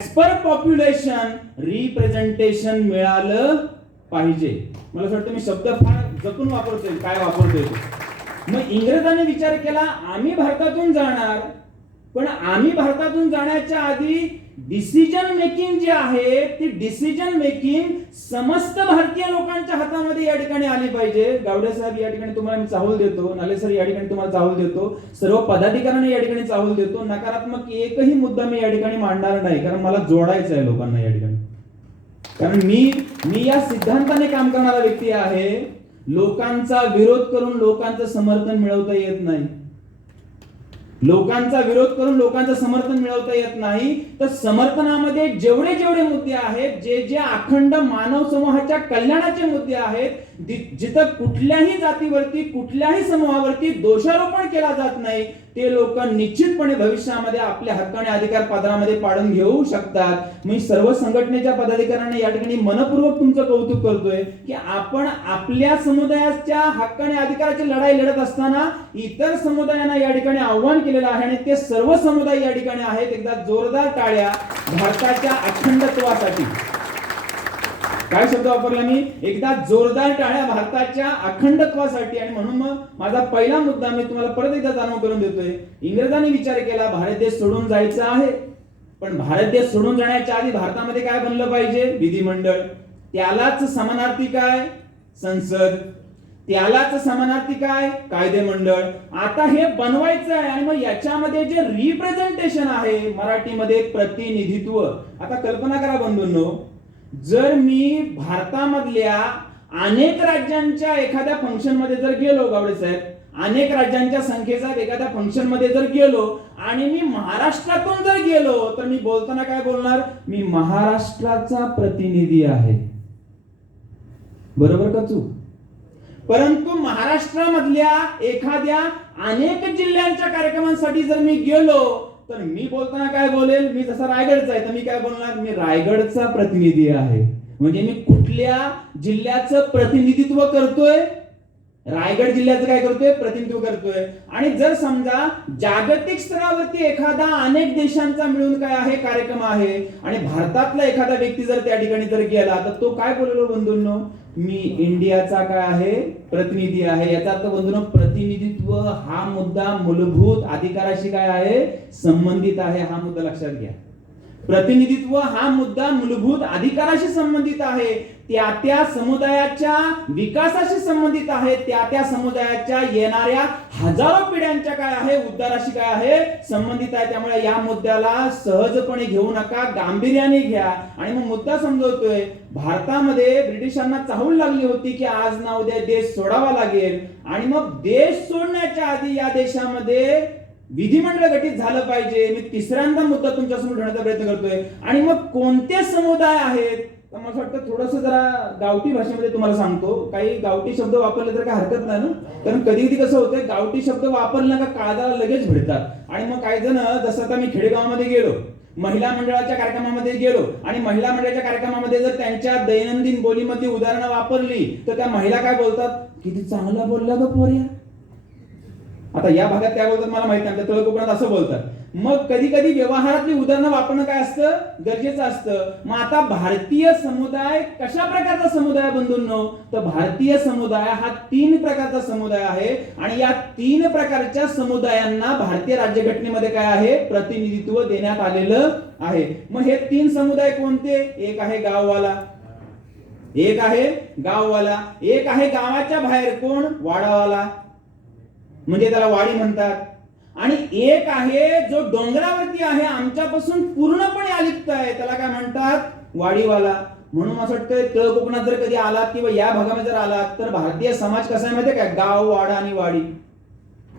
पर population representation मिळालं पाहिजे. मला असं वाटतं मी शब्द फार जपून वापरतोय, काय वापरतोय. मग इंग्रजांनी विचार केला आम्ही भारतातून जाणार, पण आम्ही भारतातून जाण्याच्या आधी डिसिजन मेकिंग जी आहे ती डिसिजन मेकिंग समस्त भारतीय लोकांच्या हातामध्ये या ठिकाणी आली पाहिजे. गावडे साहेब या ठिकाणी तुम्हाला मी चाहूल देतो, नाले सर या ठिकाणी तुम्हाला चाहूल देतो, सर्व पदाधिकाऱ्यांना या ठिकाणी चाहूल देतो. नकारात्मक एकही मुद्दा मी या ठिकाणी मांडणार नाही, कारण मला जोडायचं आहे लोकांना या ठिकाणी. कारण मी या सिद्धांताने काम करणारा व्यक्ती आहे. लोकांचा विरोध करून लोकांचं समर्थन मिळवता येत नाही. लोकांचा विरोध करून लोकांचं समर्थन मिळवता येत नाही. तर समर्थनामध्ये जेवढे जेवढे मुद्दे आहेत, जे जे अखंड मानव समूहाच्या कल्याणाचे मुद्दे आहेत, जिथं कुठल्याही जातीवरती कुठल्याही समूहावरती दोषारोपण केला जात नाही, ते लोक निश्चितपणे भविष्यामध्ये आपल्या हक्क आणि अधिकार पदरामध्ये पाडून घेऊ शकतात. मी सर्व संघटनेच्या पदाधिकाऱ्यांना या ठिकाणी मनपूर्वक तुमचं कौतुक करतोय की आपण आपल्या समुदायाच्या हक्क आणि अधिकाराची लढाई लढत असताना इतर समुदायांना या ठिकाणी आव्हान केलेलं आहे, आणि ते सर्व समुदाय या ठिकाणी आहेत. एकदा जोरदार टाळ्या भारताच्या अखंडत्वासाठी. काय शब्द वापरला मी? एकदा जोरदार टाळ्या भारताच्या अखंडत्वासाठी. आणि म्हणून मग माझा पहिला मुद्दा मी तुम्हाला परत एकदा जाणून करून देतोय. इंग्रजांनी विचार केला भारत देश सोडून जायचं आहे, पण भारत देश सोडून जाण्याच्या आधी भारतामध्ये काय बनलं पाहिजे? विधिमंडळ. त्यालाच समानार्थी काय? संसद. त्यालाच समानार्थी काय? कायदेमंडळ. आता हे बनवायचं आहे, आणि मग याच्यामध्ये जे रिप्रेझेंटेशन आहे, मराठीमध्ये प्रतिनिधित्व. आता कल्पना करा बंधूंनो, जर मी भारतामधल्या अनेक राज्यांच्या एखाद्या फंक्शन मध्ये जर गेलो, गावडे साहेब, अनेक राज्यांच्या संख्येचा एखाद्या फंक्शन मध्ये जर गेलो आणि मी महाराष्ट्रातून जर गेलो, तर मी बोलताना काय बोलणार? मी महाराष्ट्राचा प्रतिनिधी आहे. बरोबर का चूक? परंतु महाराष्ट्रामधल्या एखाद्या अनेक जिल्ह्यांच्या कार्यक्रमांसाठी जर मी गेलो, तर मी बोलताना काय बोलेल? मी जसा रायगडचा आहे तर मी काय बोलणार? मी रायगडचा प्रतिनिधी आहे. म्हणजे मी कुठल्या जिल्ह्याचं प्रतिनिधित्व करतोय? रायगड जिल्ह्याचं काय करतोय? प्रतिनिधित्व करतोय. आणि जर समजा जागतिक स्तरावरती एखादा अनेक देशांचा मिळून काय आहे कार्यक्रम आहे, आणि भारतातला एखादा व्यक्ती जर त्या ठिकाणी जर गेला, तर तो काय बोललो बंधूंनो? मी इंडियाचा काय आहे? प्रतिनिधी आहे. याचा अर्थ बंधूंनो, प्रतिनिधित्व हा मुद्दा मूलभूत अधिकाराशी काय आहे? संबंधित आहे. हा मुद्दा लक्षात घ्या. प्रतिनिधित्व हा मुद्दा मूलभूत अधिकाराशी संबंधित आहे. त्या समुदायाच्या विकासाशी संबंधित आहे. त्या समुदायाच्या येणाऱ्या हजारो पिढ्यांच्या काय आहे? उद्धाराशी काय आहे? संबंधित आहे. त्यामुळे या मुद्द्याला सहजपणे घेऊ नका, गांभीर्याने घ्या. आणि मग मुद्दा समजवतोय, भारतामध्ये ब्रिटिशांना चाहूल लागली होती की आज ना उद्या देश सोडावा लागेल, आणि मग देश सोडण्याच्या आधी या देशामध्ये विधिमंडळ गठीत झालं पाहिजे. मी तिसऱ्यांदा मुद्दा तुमच्यासमोर ठेवण्याचा प्रयत्न करतोय. आणि मग कोणते समुदाय आहेत? तर मला वाटतं थोडस जरा गावठी भाषेमध्ये तुम्हाला सांगतो. काही गावठी शब्द वापरले तर काय हरकत नाही ना, कारण कधी कधी कसं होतंय, गावठी शब्द वापरले का काळजाला लगेच भिडतात. आणि मग काही जण, जसं आता मी खेडेगावामध्ये गेलो, महिला मंडळाच्या कार्यक्रमामध्ये गेलो, आणि महिला मंडळाच्या कार्यक्रमामध्ये जर त्यांच्या दैनंदिन बोलीमध्ये उदाहरणं वापरली, तर त्या महिला काय बोलतात? किती चांगला बोलला ग पोऱ्या. आता या भागात काय बोलतात मला माहित नाही, तळ कोकणात असं बोलतात. मग कधी कधी व्यवहारातली उदाहरणं वापरणं काय असतं? गरजेचं असतं. मग आता भारतीय समुदाय कशा प्रकारचा समुदाय बंधूंनो? तर भारतीय समुदाय हा 3 प्रकारचा समुदाय आहे, आणि या 3 प्रकारच्या समुदायांना भारतीय राज्यघटनेमध्ये काय आहे? प्रतिनिधित्व देण्यात आलेलं आहे. मग हे 3 समुदाय कोणते? एक आहे गाववाला, एक आहे गाववाला, एक आहे गावाच्या बाहेर कोण? वाडावाला, म्हणजे त्याला वाडी म्हणतात, आणि एक आहे जो डोंगरावरती आहे, आमच्यापासून पूर्णपणे अलिप्त आहे, त्याला काय म्हणतात? वाडीवाला. म्हणून असं वाटतं तळ कोकणात जर कधी आलात किंवा या भागामध्ये जर आलात, तर भारतीय समाज कसा आहे माहितीये काय? गाव, वाडा आणि वाडी.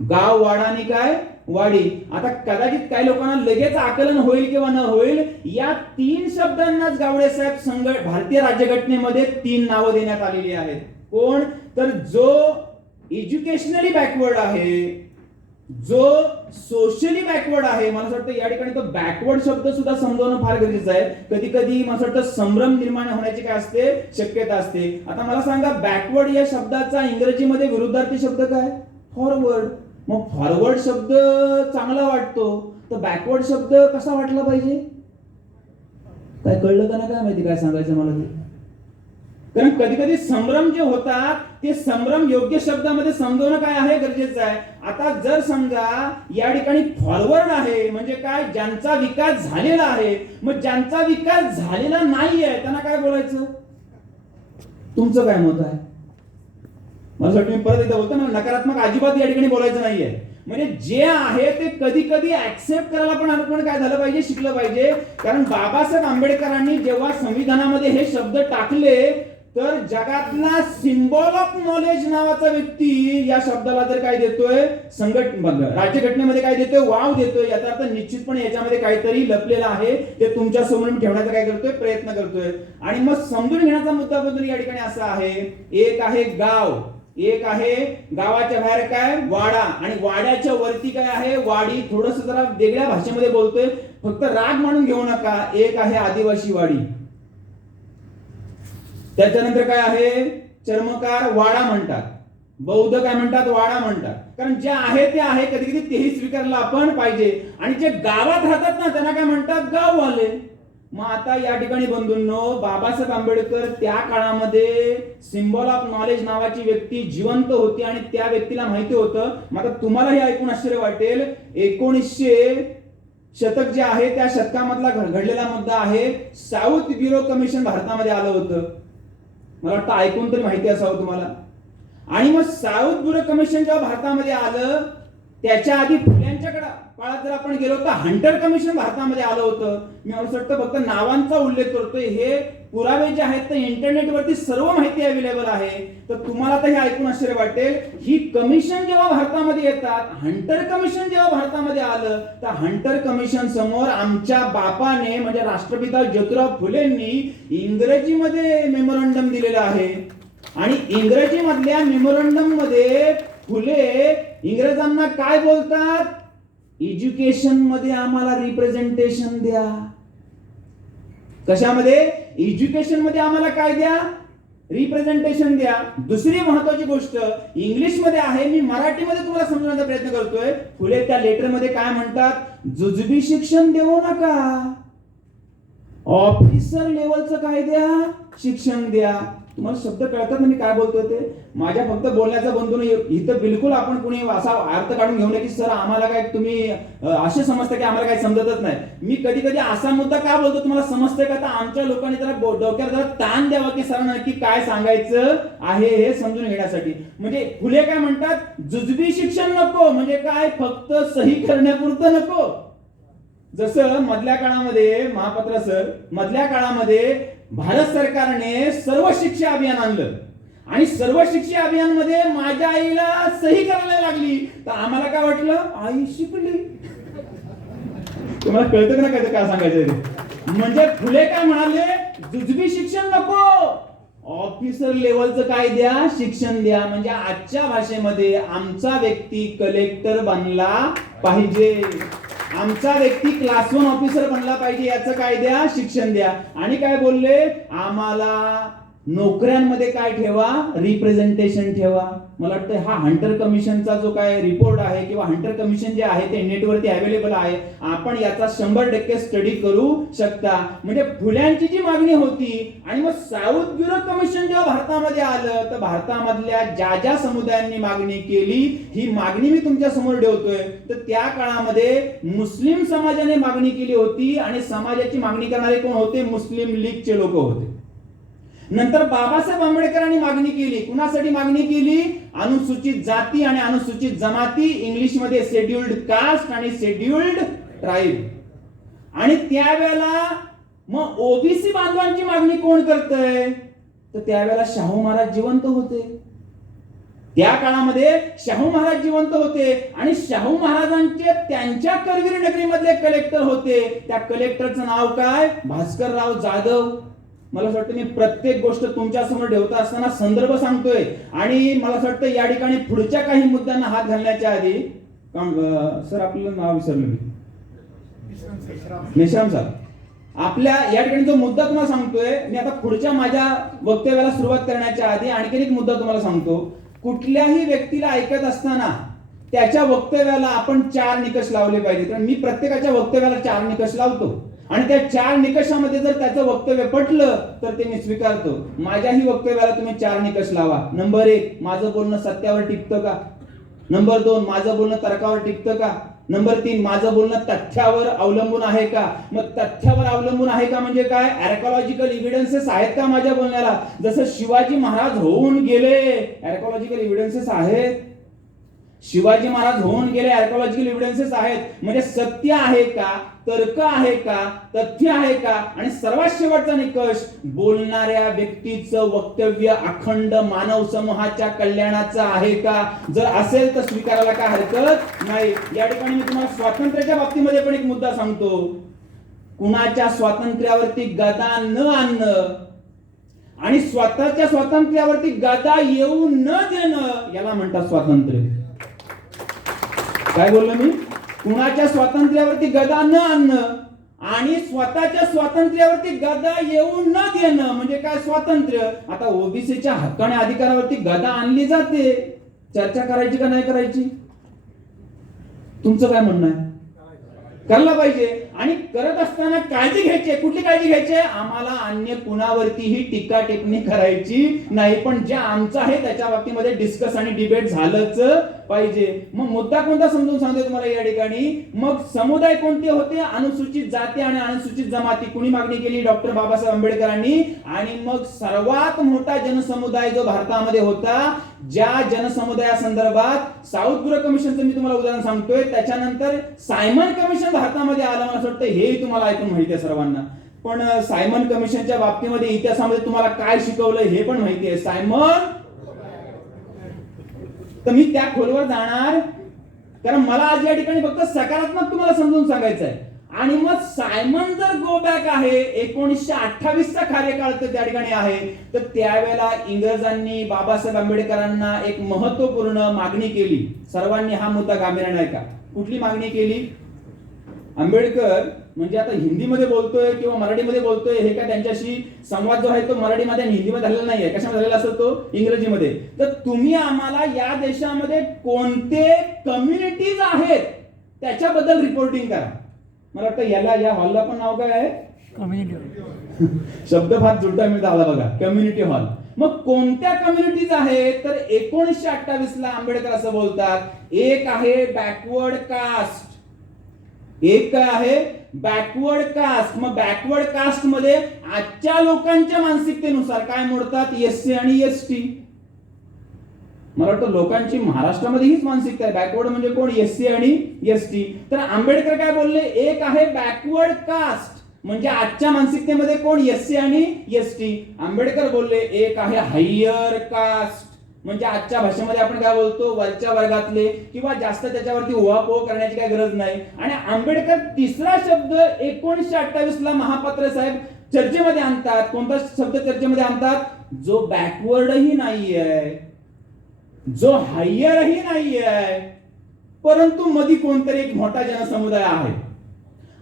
गाव, वाडा आणि काय? वाडी. आता कदाचित काही लोकांना लगेच आकलन होईल किंवा न होईल, या 3 शब्दांनाच गावडे साहेब भारतीय राज्यघटनेमध्ये 3 नावं देण्यात आलेली आहेत. कोण? तर जो एज्युकेशनली बॅकवर्ड आहे, जो सोशली बॅकवर्ड आहे. मला असं वाटतं या ठिकाणी तो बॅकवर्ड शब्द सुद्धा समजवणं फार गरजेचं आहे. कधी कधी मला वाटतं संभ्रम निर्माण होण्याची काय असते? शक्यता असते. आता मला सांगा, बॅकवर्ड या शब्दाचा इंग्रजीमध्ये विरुद्धार्थी शब्द काय? फॉरवर्ड. मग फॉरवर्ड शब्द चांगला वाटतो, तर बॅकवर्ड शब्द कसा वाटला पाहिजे? काय कळलं का ना, काय माहिती काय सांगायचं मला ते. कारण कधी कधी संभ्रम जे होतात ते संभ्रम योग्य शब्दामध्ये समजवणं काय आहे गरजेचं आहे. आता जर समजा या ठिकाणी फॉरवर्ड आहे म्हणजे काय, ज्यांचा विकास झालेला आहे, मग ज्यांचा विकास झालेला नाहीये त्यांना काय बोलायचं? तुमचं काय मत आहे? मला वाटतं मी परत एकदा बोलतो ना, नकारात्मक अजिबात या ठिकाणी बोलायचं नाहीये. म्हणजे जे आहे ते कधी कधी ऍक्सेप्ट करायला पण आपण काय झालं पाहिजे, शिकलं पाहिजे. कारण बाबासाहेब आंबेडकरांनी जेव्हा संविधानामध्ये हे शब्द टाकले तर जगातला सिम्बॉल ऑफ नॉलेज नावाचा व्यक्ती या शब्दाला जर काय देतोय, राज्यघटनेमध्ये काय देतोय, वाव देतोय. याचा अर्थ निश्चितपणे याच्यामध्ये काहीतरी लपलेलं आहे, ते तुमच्या समोर ठेवण्याचा काय करतोय, प्रयत्न करतोय. आणि मग समजून घेण्याचा मुद्दा बद्दल या ठिकाणी असा आहे, एक आहे गाव, एक आहे गावाच्या बाहेर काय वाडा, आणि वाड्याच्या वरती काय आहे वाडी. थोडस जरा वेगळ्या भाषेमध्ये बोलतोय, फक्त राग म्हणून घेऊ नका. एक आहे आदिवासी वाडी, त्याच्यानंतर काय आहे चर्मकार वाडा म्हणतात, बौद्ध काय म्हणतात, वाडा म्हणतात. कारण जे आहे ते आहे, कधी कधी तेही स्वीकारलं आपण पाहिजे. आणि जे गावात राहतात ना त्यांना काय म्हणतात, गाववाले. मग आता या ठिकाणी बंधूंनो, बाबासाहेब आंबेडकर त्या काळामध्ये सिम्बॉल ऑफ नॉलेज नावाची व्यक्ती जिवंत होती आणि त्या व्यक्तीला माहिती होतं. मग आता तुम्हाला हे ऐकून आश्चर्य वाटेल, 1900 शतक जे आहे त्या शतकामधला घडलेला मुद्दा आहे. साऊथ ब्युरो कमिशन भारतामध्ये आलं होतं, मला वाटतं ऐकून तरी माहिती असावं तुम्हाला. आणि मग साऊथ ब्युरो कमिशन जेव्हा भारतामध्ये आलं, त्याच्या आधी फुल्यांच्या काळात जर आपण गेलो तर हंटर कमिशन भारतामध्ये आलं होतं. मी असं वाटतं फक्त नावांचा उल्लेख करतोय, हे पुरावे जे आहेत ते इंटरनेटवरती सर्व माहिती अवेलेबल आहे. तर तुम्हाला तर हे ऐकून आश्चर्य वाटेल, ही कमिशन जेव्हा भारतामध्ये येतात, हंटर कमिशन जेव्हा भारतामध्ये आलं, तर हंटर कमिशन समोर आमच्या बापाने म्हणजे राष्ट्रपिता ज्योतिराव फुलेंनी इंग्रजीमध्ये मेमोरंडम दिलेलं आहे. आणि इंग्रजी मधल्या मेमोरंडम मध्ये फुले इंग्रजांना काय बोलतात, एज्युकेशन मध्ये आम्हाला रिप्रेझेंटेशन द्या. कशामध्ये? एज्युकेशन मध्ये आम्हाला काय द्या, रिप्रेझेंटेशन द्या. दुसरी महत्वाची गोष्ट इंग्लिश मध्ये आहे, मी मराठीमध्ये तुम्हाला समजवण्याचा प्रयत्न करतोय. फुले त्या लेटर मध्ये काय म्हणतात, जुजबी शिक्षण देऊ नका, ऑफिसर लेवलचं काय द्या, शिक्षण द्या. तुम्हाला शब्द कळतात ना मी काय बोलतोय ते? माझ्या फक्त बोलण्याचा बंधून इथं बिलकुल आपण कुणी असा अर्थ काढून घेऊ नये की सर आम्हाला काय तुम्ही असे समजता की आम्हाला काही समजतच नाही. मी कधी कधी असा मुद्दा का बोलतो तुम्हाला समजतंय का? तर आमच्या लोकांनी जरा डोक्यात जरा ताण द्यावा की सर नक्की काय सांगायचं आहे हे समजून घेण्यासाठी. म्हणजे फुले काय म्हणतात, जुजबी शिक्षण नको म्हणजे काय, फक्त सही करण्यापुरतं नको. जसं मधल्या काळामध्ये महापात्र सर, मधल्या काळामध्ये भारत सरकारने सर्व शिक्षा अभियान आणलं आणि सर्व शिक्षा अभियान मध्ये माझ्या आईला सही करायला लागली, तर आम्हाला काय वाटलं, आई शिकली. तुम्हाला कळतं का ना काय सांगायचं ते? म्हणजे फुले काय म्हणाले, जुजबी शिक्षण नको, ऑफिसर लेवलचं काय द्या, शिक्षण द्या. म्हणजे आजच्या भाषेमध्ये आमचा व्यक्ती कलेक्टर बनला पाहिजे, आमचा व्यक्ती क्लास 1 ऑफिसर बनला पाहिजे, याचं काय द्या, शिक्षण द्या. आणि काय बोलले, आम्हाला नोकऱ्यांमध्ये काय ठेवा, रिप्रेझेंटेशन ठेवा. मला वाटतं हा हंटर कमिशनचा जो काय रिपोर्ट आहे किंवा हंटर कमिशन जे आहे ते नेटवरती अवेलेबल आहे, आपण याचा 100% स्टडी करू शकता. म्हणजे फुल्यांची जी मागणी होती आणि मग साऊथ ब्युरो कमिशन जेव्हा भारतामध्ये आलं, तर भारतामधल्या ज्या ज्या समुदायांनी मागणी केली, ही मागणी मी तुमच्या समोर ठेवतोय. तर त्या काळामध्ये मुस्लिम समाजाने मागणी केली होती आणि समाजाची मागणी करणारे कोण होते, मुस्लिम लीगचे लोक होते. नंतर बाबासाहेब आंबेडकरांनी मागणी केली, कुणासाठी मागणी केली, अनुसूचित जाती आणि अनुसूचित जमाती, इंग्लिश मध्ये शेड्युल्ड कास्ट आणि शेड्युल्ड ट्राईब. आणि त्यावेळेला मग ओबीसी बांधवांची मागणी कोण करतंय, तर त्यावेळेला शाहू महाराज जिवंत होते. त्या काळामध्ये शाहू महाराज जिवंत होते आणि शाहू महाराजांचे त्यांच्या करवीर नगरीमधले कलेक्टर होते. त्या कलेक्टरचं नाव काय, भास्करराव जाधव. मला असं वाटतं मी प्रत्येक गोष्ट तुमच्या समोर ठेवता असताना संदर्भ सांगतोय. आणि मला असं वाटतं या ठिकाणी पुढच्या काही मुद्द्यांना हात घालण्याच्या आधी, सर आपलं नाव विसरलं मी, मेश्राम सर, आपल्या या ठिकाणी जो मुद्दा तुम्हाला सांगतोय, मी आता पुढच्या माझ्या वक्तव्याला सुरुवात करण्याच्या आधी आणखी एक मुद्दा तुम्हाला सांगतो. कुठल्याही व्यक्तीला ऐकत असताना त्याच्या वक्तव्याला आपण 4 निकष लावले पाहिजे. कारण मी प्रत्येकाच्या वक्तव्याला 4 निकष लावतो आणि त्या 4 निकषामध्ये जर त्याचं वक्तव्य पटलं तर ते मी स्वीकारतो. माझ्याही वक्तव्याला तुम्ही 4 निकष लावा. नंबर 1, माझं बोलणं सत्यावर टिकतं का? नंबर 2, माझं बोलणं तर्कावर टिकतं का? नंबर 3, माझं बोलणं तथ्यावर अवलंबून आहे का? मग तथ्यावर अवलंबून आहे का म्हणजे काय? आर्किओलॉजिकल एव्हिडन्सेस आहेत का माझ्या बोलण्याला? जसं शिवाजी महाराज होऊन गेले, आर्किओलॉजिकल एव्हिडन्सेस आहेत. शिवाजी महाराज होऊन गेले, आर्किओलॉजिकल एव्हिडन्सेस आहेत. म्हणजे सत्य आहे का, तर्क आहे का, तथ्य आहे का? आणि सर्वात शेवटचा निकष, बोलणाऱ्या व्यक्तीचं वक्तव्य अखंड मानव समूहाच्या कल्याणाचं आहे का? जर असेल तर स्वीकारायला काय हरकत नाही. या ठिकाणी मी तुम्हाला स्वातंत्र्याच्या बाबतीमध्ये पण एक मुद्दा सांगतो. कुणाच्या स्वातंत्र्यावरती गदा न आणणं आणि स्वतःच्या स्वातंत्र्यावरती गदा येऊ न देणं याला म्हणतात स्वातंत्र्य. काय बोललो मी? कुणाच्या स्वातंत्र्यावरती गदा न आणणं आणि स्वतःच्या स्वातंत्र्यावरती गदा येऊ न देणं म्हणजे काय स्वातंत्र्य. आता ओबीसीच्या हक्क आणि अधिकारावरती गदा आणली जाते, चर्चा करायची का नाही करायची? तुमचं काय म्हणणं आहे? करायला पाहिजे. आणि करत असताना काळजी घ्यायची. कुठली काळजी घ्यायची? आम्हाला अन्य कुणावरतीही टीका टिप्पणी करायची नाही, पण जे आमचं आहे त्याच्या बाबतीमध्ये डिस्कस आणि डिबेट झालंच पाहिजे. मग मुद्दा कोणता समजून सांगते तुम्हाला या ठिकाणी. मग समुदाय कोणते होते? अनुसूचित जाती आणि अनुसूचित जमाती. कुणी मागणी केली? डॉक्टर बाबासाहेब आंबेडकरांनी. आणि मग सर्वात मोठा जनसमुदाय जो भारतामध्ये होता, ज्या जनसमुदायासंदर्भात साऊथ ब्युरो कमिशनचं मी तुम्हाला उदाहरण सांगतोय, त्याच्यानंतर सायमन कमिशन भारतामध्ये आलं. मला असं वाटतं हे तुम्हाला ऐकून माहिती आहे सर्वांना. पण सायमन कमिशनच्या बाबतीमध्ये इतिहासामध्ये तुम्हाला काय शिकवलं हे पण माहिती आहे. सायमन, तर मी त्या खोलवर जाणार कारण मला आज या ठिकाणी फक्त सकारात्मक तुम्हाला समजून सांगायचं आहे. आणि मग सायमन जर गो बॅक आहे 1928चा कार्यकाळ तर त्या ठिकाणी आहे, तर त्यावेळेला इंग्रजांनी बाबासाहेब आंबेडकरांना एक महत्वपूर्ण मागणी केली. सर्वांनी हा मुद्दा गांभीर्याने ऐका. कुठली मागणी केली? आंबेडकर म्हणजे आता हिंदीमध्ये बोलतोय किंवा मराठीमध्ये बोलतोय हे काय त्यांच्याशी संवाद जो आहे तो मराठीमध्ये आणि हिंदीमध्ये झालेला नाहीये. कशामध्ये झालेला असेल तो? इंग्रजीमध्ये. तर तुम्ही आम्हाला या देशामध्ये कोणते कम्युनिटीज आहेत त्याच्याबद्दल रिपोर्टिंग करा. मला वाटतं याला या हॉलला पण नाव काय आहे? कम्युनिटी. शब्द फार जुळता मिळता आला बघा, कम्युनिटी हॉल. मग कोणत्या कम्युनिटीज आहेत? तर 1928ला आंबेडकर असं बोलतात, एक आहे बॅकवर्ड कास्ट. एक काय आहे? Backward caste. मग बॅकवर्ड कास्ट मध्ये आजच्या लोकांच्या मानसिकतेनुसार काय मोडतात? एससी आणि एसटी. मला वाटतं लोकांची महाराष्ट्रामध्ये हीच मानसिकता आहे. बॅकवर्ड म्हणजे कोण? एससी आणि एसटी. तर आंबेडकर काय बोलले? एक आहे बॅकवर्ड कास्ट म्हणजे आजच्या मानसिकतेमध्ये कोण? एससी आणि एसटी. आंबेडकर बोलले एक आहे हायर कास्ट म्हणजे आजच्या भाषेमध्ये आपण काय बोलतो? वरच्या वर्गातले, किंवा जास्त त्याच्यावरती उहापोह करण्याची काय गरज नाही. आणि आंबेडकर तिसरा शब्द 1928ला महापात्र साहेब चर्चेमध्ये आणतात. कोणता शब्द चर्चेमध्ये आणतात? जो बॅकवर्डही नाहीये, जो हायरही नाहीये, परंतु मध्ये कोणतरी एक मोठा जनसमुदाय आहे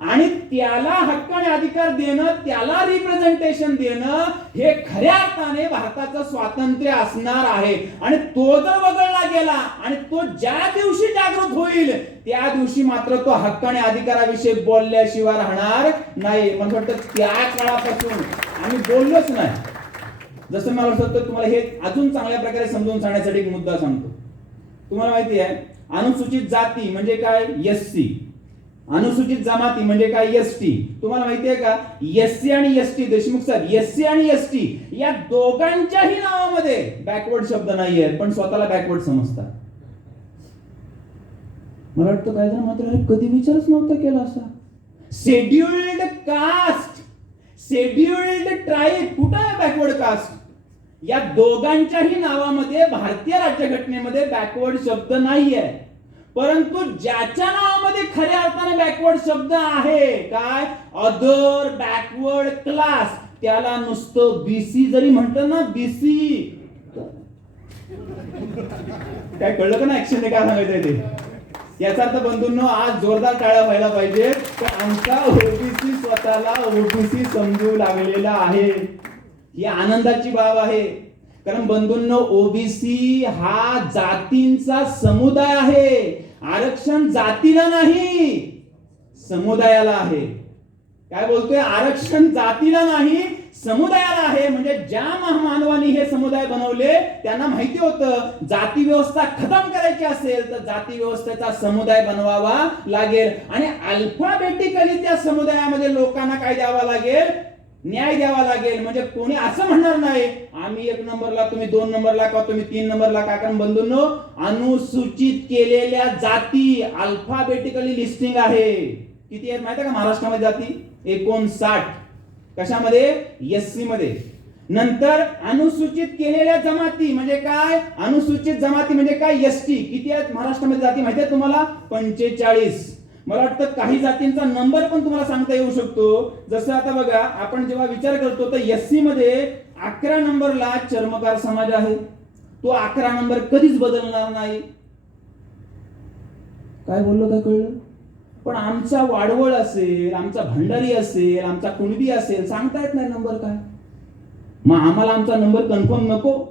आणि त्याला हक्क आणि अधिकार देणं, त्याला रिप्रेझेंटेशन देणं हे खऱ्या अर्थाने भारताचं स्वातंत्र्य असणार आहे. आणि तो जर वगळला गेला आणि तो ज्या दिवशी जागृत होईल त्या दिवशी मात्र तो हक्क आणि अधिकाराविषयी बोलल्याशिवाय राहणार नाही. मला वाटतं त्या काळापासून आम्ही बोललोच नाही. जसं मला वाटतं तुम्हाला हे अजून चांगल्या प्रकारे समजून सांगण्यासाठी एक मुद्दा सांगतो. तुम्हाला माहिती आहे अनुसूचित जाती म्हणजे काय? एससी. अनुसूचित जमाती म्हणजे काय? एसटी. तुम्हाला माहिती आहे का एससी आणि एसटी, देशमुख साहेब, एससी आणि एसटी या दोघांच्याही नावामध्ये बॅकवर्ड शब्द नाहीये, पण स्वतःला बॅकवर्ड समजतात. मला वाटतं काय जण मात्र कधी विचारच नव्हता केला असा. शेड्युल्ड कास्ट, शेड्युल्ड ट्राईब, कुठं आहे बॅकवर्ड कास्ट? या दोघांच्याही नावामध्ये भारतीय राज्यघटनेमध्ये बॅकवर्ड शब्द नाहीये, परंतु ज्याच्या नावामध्ये खऱ्या अर्थाने बॅकवर्ड शब्द आहे काय? अदर बॅकवर्ड क्लास, त्याला नुसतं बीसी जरी म्हटलं ना, बीसी, काय कळलं का ना ऍक्शन काय सांगायचंय ते? याचा अर्थ बंधूंनो आज जोरदार टाळ्या व्हायला पाहिजे. तर आमचा ओबीसी स्वतःला ओबीसी समजू लागलेला आहे. ही आनंदाची बाब आहे. कारण बंधूंनो ओबीसी हा जातींचा समुदाय आहे. आरक्षण जातीला नाही, समुदायाला आहे. काय बोलतोय? आरक्षण जातीला नाही समुदायाला आहे. म्हणजे ज्या महामानवानी हे समुदाय बनवले त्यांना माहिती होतं जाती व्यवस्था खतम करायची असेल तर जाती व्यवस्थेचा समुदाय बनवावा लागेल आणि अल्फाबेटिकली त्या समुदायामध्ये लोकांना काय द्यावा लागेल? न्याय द्यावा लागेल. म्हणजे कोणी असं म्हणणार नाही आम्ही 1 नंबरला, तुम्ही 2 नंबरला का तुम्ही 3 नंबरला का. कारण बंधूंनो, अनुसूचित केलेल्या जाती अल्फाबेटिकली लिस्टिंग आहे. किती आहेत माहिती आहे का महाराष्ट्रामध्ये जाती? 59. कशामध्ये? एससी मध्ये. नंतर अनुसूचित केलेल्या जमाती म्हणजे काय? अनुसूचित जमाती म्हणजे काय? एसटी. किती आहेत महाराष्ट्रामध्ये जाती माहिती आहे तुम्हाला? 45. मला वाटतं काही जातींचा नंबर पण तुम्हाला सांगता येऊ शकतो. जसं आता बघा, आपण जेव्हा विचार करतो तर एससी मध्ये 11 नंबरला चर्मकार समाज आहे. तो 11 नंबर कधीच बदलणार नाही. काय बोललो? काय कळलं? पण आमचा वाडवळ असेल, आमचा भंडारी असेल, आमचा कुणबी असेल, सांगता येत नाही नंबर काय. मग आम्हाला आमचा नंबर कन्फर्म नको?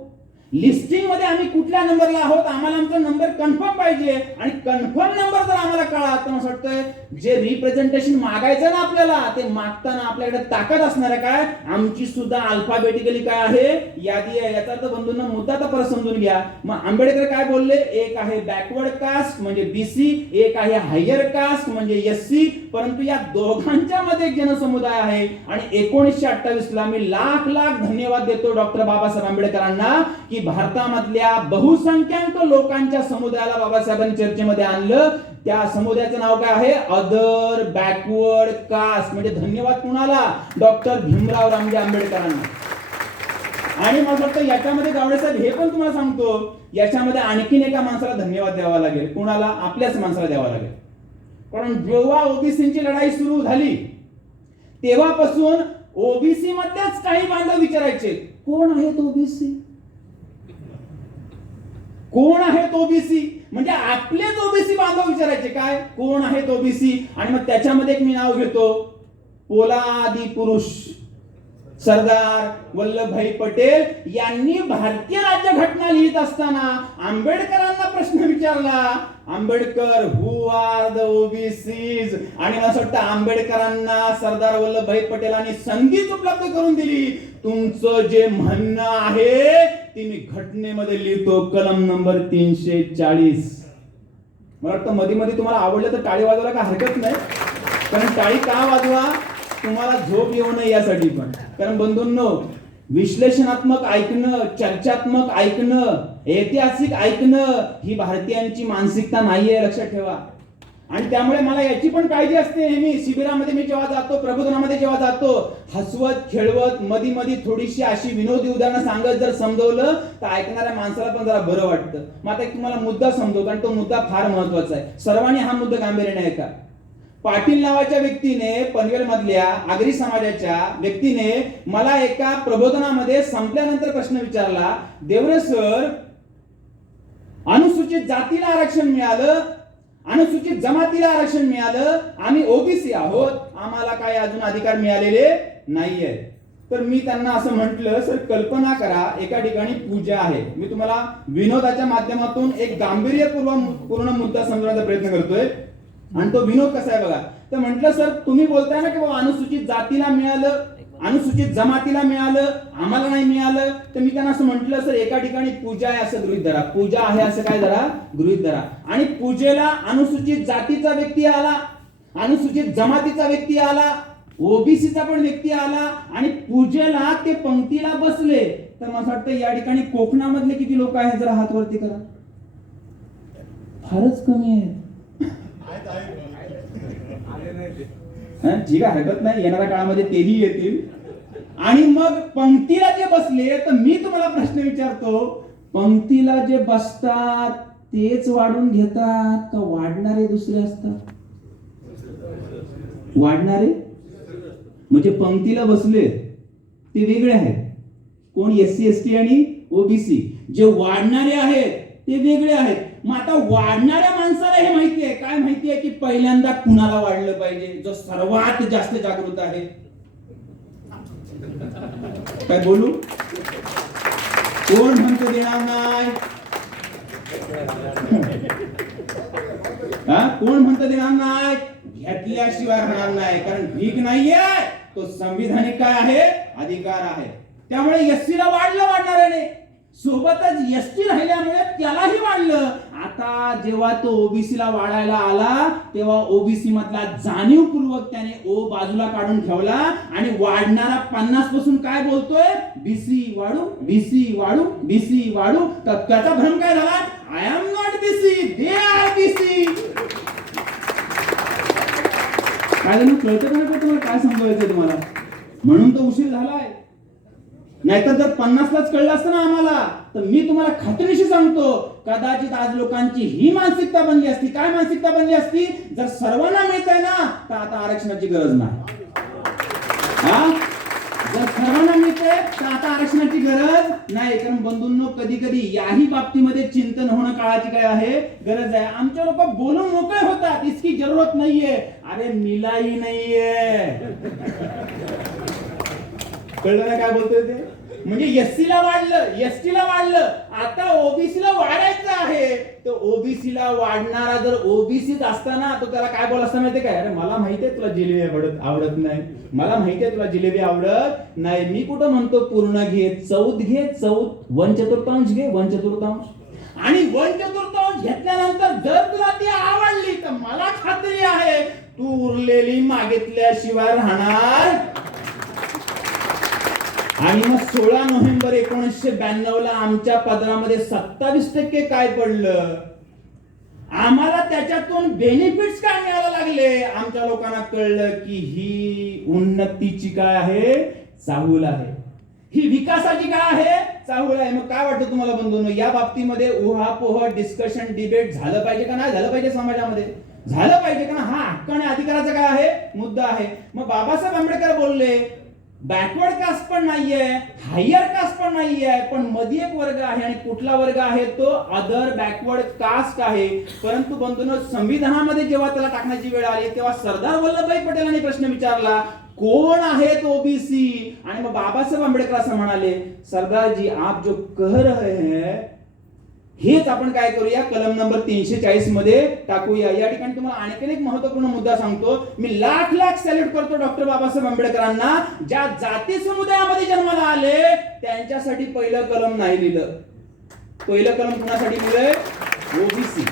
लिस्टिंग मध्ये आम्ही कुठल्या नंबरला आहोत आम्हाला आमचा नंबर कन्फर्म पाहिजे. आणि कन्फर्म नंबर जर आम्हाला कळला तर मला वाटतंय जे रिप्रेझेंटेशन मागायचं ना आपल्याला, ते मागताना आपल्याकडे ताकद असणार आहे. काय? आमची सुद्धा अल्फाबेटिकली काय आहे? यादी आहे. याचा अर्थ बंधूंना मुद्दा तर परत समजून घ्या. मग आंबेडकर काय बोलले? एक आहे बॅकवर्ड कास्ट म्हणजे बीसी, एक आहे हायर कास्ट म्हणजे एससी. परंतु या दोघांच्या मध्ये एक जनसमुदाय आहे. आणि 1928 ला मी लाख लाख धन्यवाद देतो डॉक्टर बाबासाहेब आंबेडकरांना की भारतामधल्या बहुसंख्याक लोकांच्या समुदायाला बाबासाहेबांनी चर्चेमध्ये आणलं. त्या समुदायाचं नाव काय आहे? Other backward caste. म्हणजे धन्यवाद कुणाला? डॉक्टर भीमराव रामजी आंबेडकरांना. आणि मला वाटतं याच्यामध्ये गावडे साहेब हे पण तुम्हाला सांगतो, याच्यामध्ये आणखीन एका माणसाला धन्यवाद द्यावा लागेल. कुणाला? आपल्याच माणसाला द्यावा लागेल. कारण जेव्हा ओबीसीची लढाई सुरू झाली तेव्हापासून ओबीसी मधलेच काही बांधव विचारायचे कोण आहेत ओबीसी, कोण आहेत ओबीसी. म्हणजे आपलेच ओबीसी बांधव विचारायचे काय कोण आहेत ओबीसी. आणि मग त्याच्यामध्ये एक मी नाव घेतो, पोलादी पुरुष सरदार वल्लभभाई पटेल यांनी भारतीय राज्यघटना लिहित असताना आंबेडकरांना प्रश्न विचारला, आंबेडकर हु आर द ओबीसीज. आणि मला वाटतं आंबेडकरांना सरदार वल्लभभाई पटेलांनी संधीच उपलब्ध करून दिली. तुमचं जे म्हणणं आहे ते मी घटनेमध्ये लिहितो, कलम नंबर 340. मला वाटतं मध्ये मध्ये तुम्हाला आवडलं तर टाळी वाजवायला काय हरकत नाही. कारण टाळी का वाजवा? तुम्हाला झोप येऊ नये यासाठी पण. कारण बंधूंनो, विश्लेषणात्मक ऐकणं, चर्चात्मक ऐकणं, ऐतिहासिक ऐकणं ही भारतीयांची मानसिकता नाहीये, लक्षात ठेवा. आणि त्यामुळे मला याची पण काळजी असते नेहमी. शिबिरामध्ये मी जेव्हा जातो, प्रबोधनामध्ये जेव्हा जातो, हसवत खेळवत मधी मधी थोडीशी अशी विनोदी उदाहरणं सांगत जर समजवलं तर ऐकणाऱ्या माणसाला पण जरा बरं वाटतं. मग आता एक तुम्हाला मुद्दा समजवतो आणि तो मुद्दा फार महत्वाचा आहे. सर्वांनी हा मुद्दा गांभीर्याने ऐका. पाटील नावाच्या व्यक्तीने, पनवेल मधल्या आगरी समाजाच्या व्यक्तीने मला एका प्रबोधनामध्ये संपल्यानंतर प्रश्न विचारला, देवरे सर, अनुसूचित जातीला आरक्षण मिळालं, अनुसूचित जमातीला आरक्षण मिळालं, आम्ही ओबीसी आहोत, आम्हाला काय अजून अधिकार मिळालेले नाहीये. तर मी त्यांना असं म्हटलं, सर कल्पना करा एका ठिकाणी पूजा आहे. मी तुम्हाला विनोदाच्या माध्यमातून एक गांभीर्यपूर्ण मुद्दा समजवण्याचा प्रयत्न करतोय. आणि तो विनोद कसा आहे बघा. तर म्हटलं सर तुम्ही बोलताय ना की बाबा अनुसूचित जातीला मिळालं, अनुसूचित जमातीला मिळालं, आम्हाला नाही मिळालं. तर मी त्यांना असं म्हटलं, सर एका ठिकाणी पूजा आहे असं गृहीत धरा, पूजा आहे असं काय धरा, गृहीत धरा. आणि पूजेला अनुसूचित जातीचा व्यक्ती आला, अनुसूचित जमातीचा व्यक्ती आला, ओबीसीचा पण व्यक्ती आला आणि पूजेला ते पंक्तीला बसले. तर मला वाटतं या ठिकाणी कोकणामधले किती लोक आहेत जरा हात वरती करा. फारच कमी आहेत. ठीक आहे, हरकत नाही, येणाऱ्या काळामध्ये तेही येतील. आणि मग पंक्तीला जे बसले, तर मी तुम्हाला प्रश्न विचारतो, पंक्तीला जे बसतात तेच वाढून घेतात का वाढणारे दुसरे असतात? वाढणारे म्हणजे पंक्तीला बसले ते वेगळे आहेत. कोण? एससी एसटी आणि ओबीसी. जे वाढणारे आहेत ते वेगळे आहेत. मग आता वाढणाऱ्या माणसाला हे माहिती आहे, काय माहिती आहे की पहिल्यांदा कुणाला वाढलं पाहिजे, जो सर्वात जास्त जागृत आहे. काय बोलू? कोण म्हणतो देणार नाही? कोण म्हणतो देणार नाही? घेतल्याशिवाय राहणार नाही, कारण भीक नाहीये, तो संविधानिक काय आहे, अधिकार आहे. त्यामुळे एससीला वाढणार नाही, सोबतच एसटी राहिल्यामुळे त्यालाही वाढलं. आता जेव्हा तो ओबीसीला वाढायला आला तेव्हा ओबीसी मधला जाणीवपूर्वक त्याने ओ बाजूला काढून ठेवला आणि वाढणारा 50 पासून काय बोलतोय, बीसी वाढू, बीसी वाढू, बीसी वाढू. तर त्याचा भ्रम काय झाला, I am not BC, they are BC. काय झालं कळतं का तुम्हाला, काय समजायचं तुम्हाला, म्हणून तो उशीर झालाय. नाहीतर जर 50लाच कळलं असतं ना आम्हाला, तर मी तुम्हाला खात्रीशी सांगतो कदाचित आज लोकांची ही मानसिकता बनली असती. काय मानसिकता बनली असती, जर सर्वांना मिळतंय ना तर आता आरक्षणाची गरज नाही. जर सर्वांना मिळतंय तर आता आरक्षणाची गरज नाही. कारण बंधूंनो, कधी कधी याही बाबतीमध्ये चिंतन होणं काळाची काय आहे, गरज आहे. आमचे लोक बोलून मोकळे होतात, इसकी जरूरत नाहीये. अरे मिलाई नाहीये, कळलं ना काय बोलतोय ते. म्हणजे एससीला वाढलं, एसटीला वाढलं, आता ओबीसीला वाढायचं आहे. तर ओबीसीला वाढणारा जर ओबीसीच असताना तो त्याला काय बोल असता माहितीये काय, अरे मला माहितीये तुला जिलेबी आवडत नाही, मला माहितीये तुला जिलेबी आवडत नाही. मी कुठं म्हणतो पूर्ण घे, चौथ घे, चौथ 1/4 घे, 1/4. आणि 1/4 घेतल्यानंतर जर तुला ती आवडली तर मला खात्री आहे तू उरलेली मागितल्याशिवाय राहणार. आणि मग 16 नोव्हेंबर 1992 आमच्या पदरामध्ये 27% काय पडलं, आम्हाला त्याच्यातून बेनिफिट्स काय मिळायला लागले. आमच्या लोकांना कळलं की ही उन्नतीची काय आहे, चाहूल आहे, ही विकासाची काय आहे, चाहूल आहे. मग काय वाटतं तुम्हाला बंधूंनो, या बाबतीमध्ये उहापोह डिस्कशन डिबेट झालं पाहिजे का नाही झालं पाहिजे, समाजामध्ये झालं पाहिजे का. हा हक्क आणि अधिकाराचा काय आहे, मुद्दा आहे. मग बाबासाहेब आंबेडकर बोलले बॅकवर्ड कास्ट पण नाहीये, हायर कास्ट पण नाहीये, पण मध्ये एक वर्ग आहे. आणि कुठला वर्ग आहे तो, अदर बॅकवर्ड कास्ट आहे. परंतु बंधूंनो, संविधानामध्ये जेव्हा त्याला टाकण्याची वेळ आली तेव्हा सरदार वल्लभभाई पटेलांनी प्रश्न विचारला, कोण आहेत ओबीसी. आणि मग बाबासाहेब आंबेडकर असं म्हणाले, सरदारजी आप जो कह रहे हैं हेच आपण काय करूया, कलम नंबर 340 मध्ये टाकूया. या ठिकाणी तुम्हाला आणखीन एक महत्त्वपूर्ण मुद्दा सांगतो. मी लाख सॅल्यूट करतो डॉक्टर बाबासाहेब आंबेडकरांना. ज्या जाती समुदायामध्ये जन्माला आले त्यांच्यासाठी पहिलं कलम नाही लिहिलं. पहिलं कलम कुणासाठी लिहिलंय, ओबीसी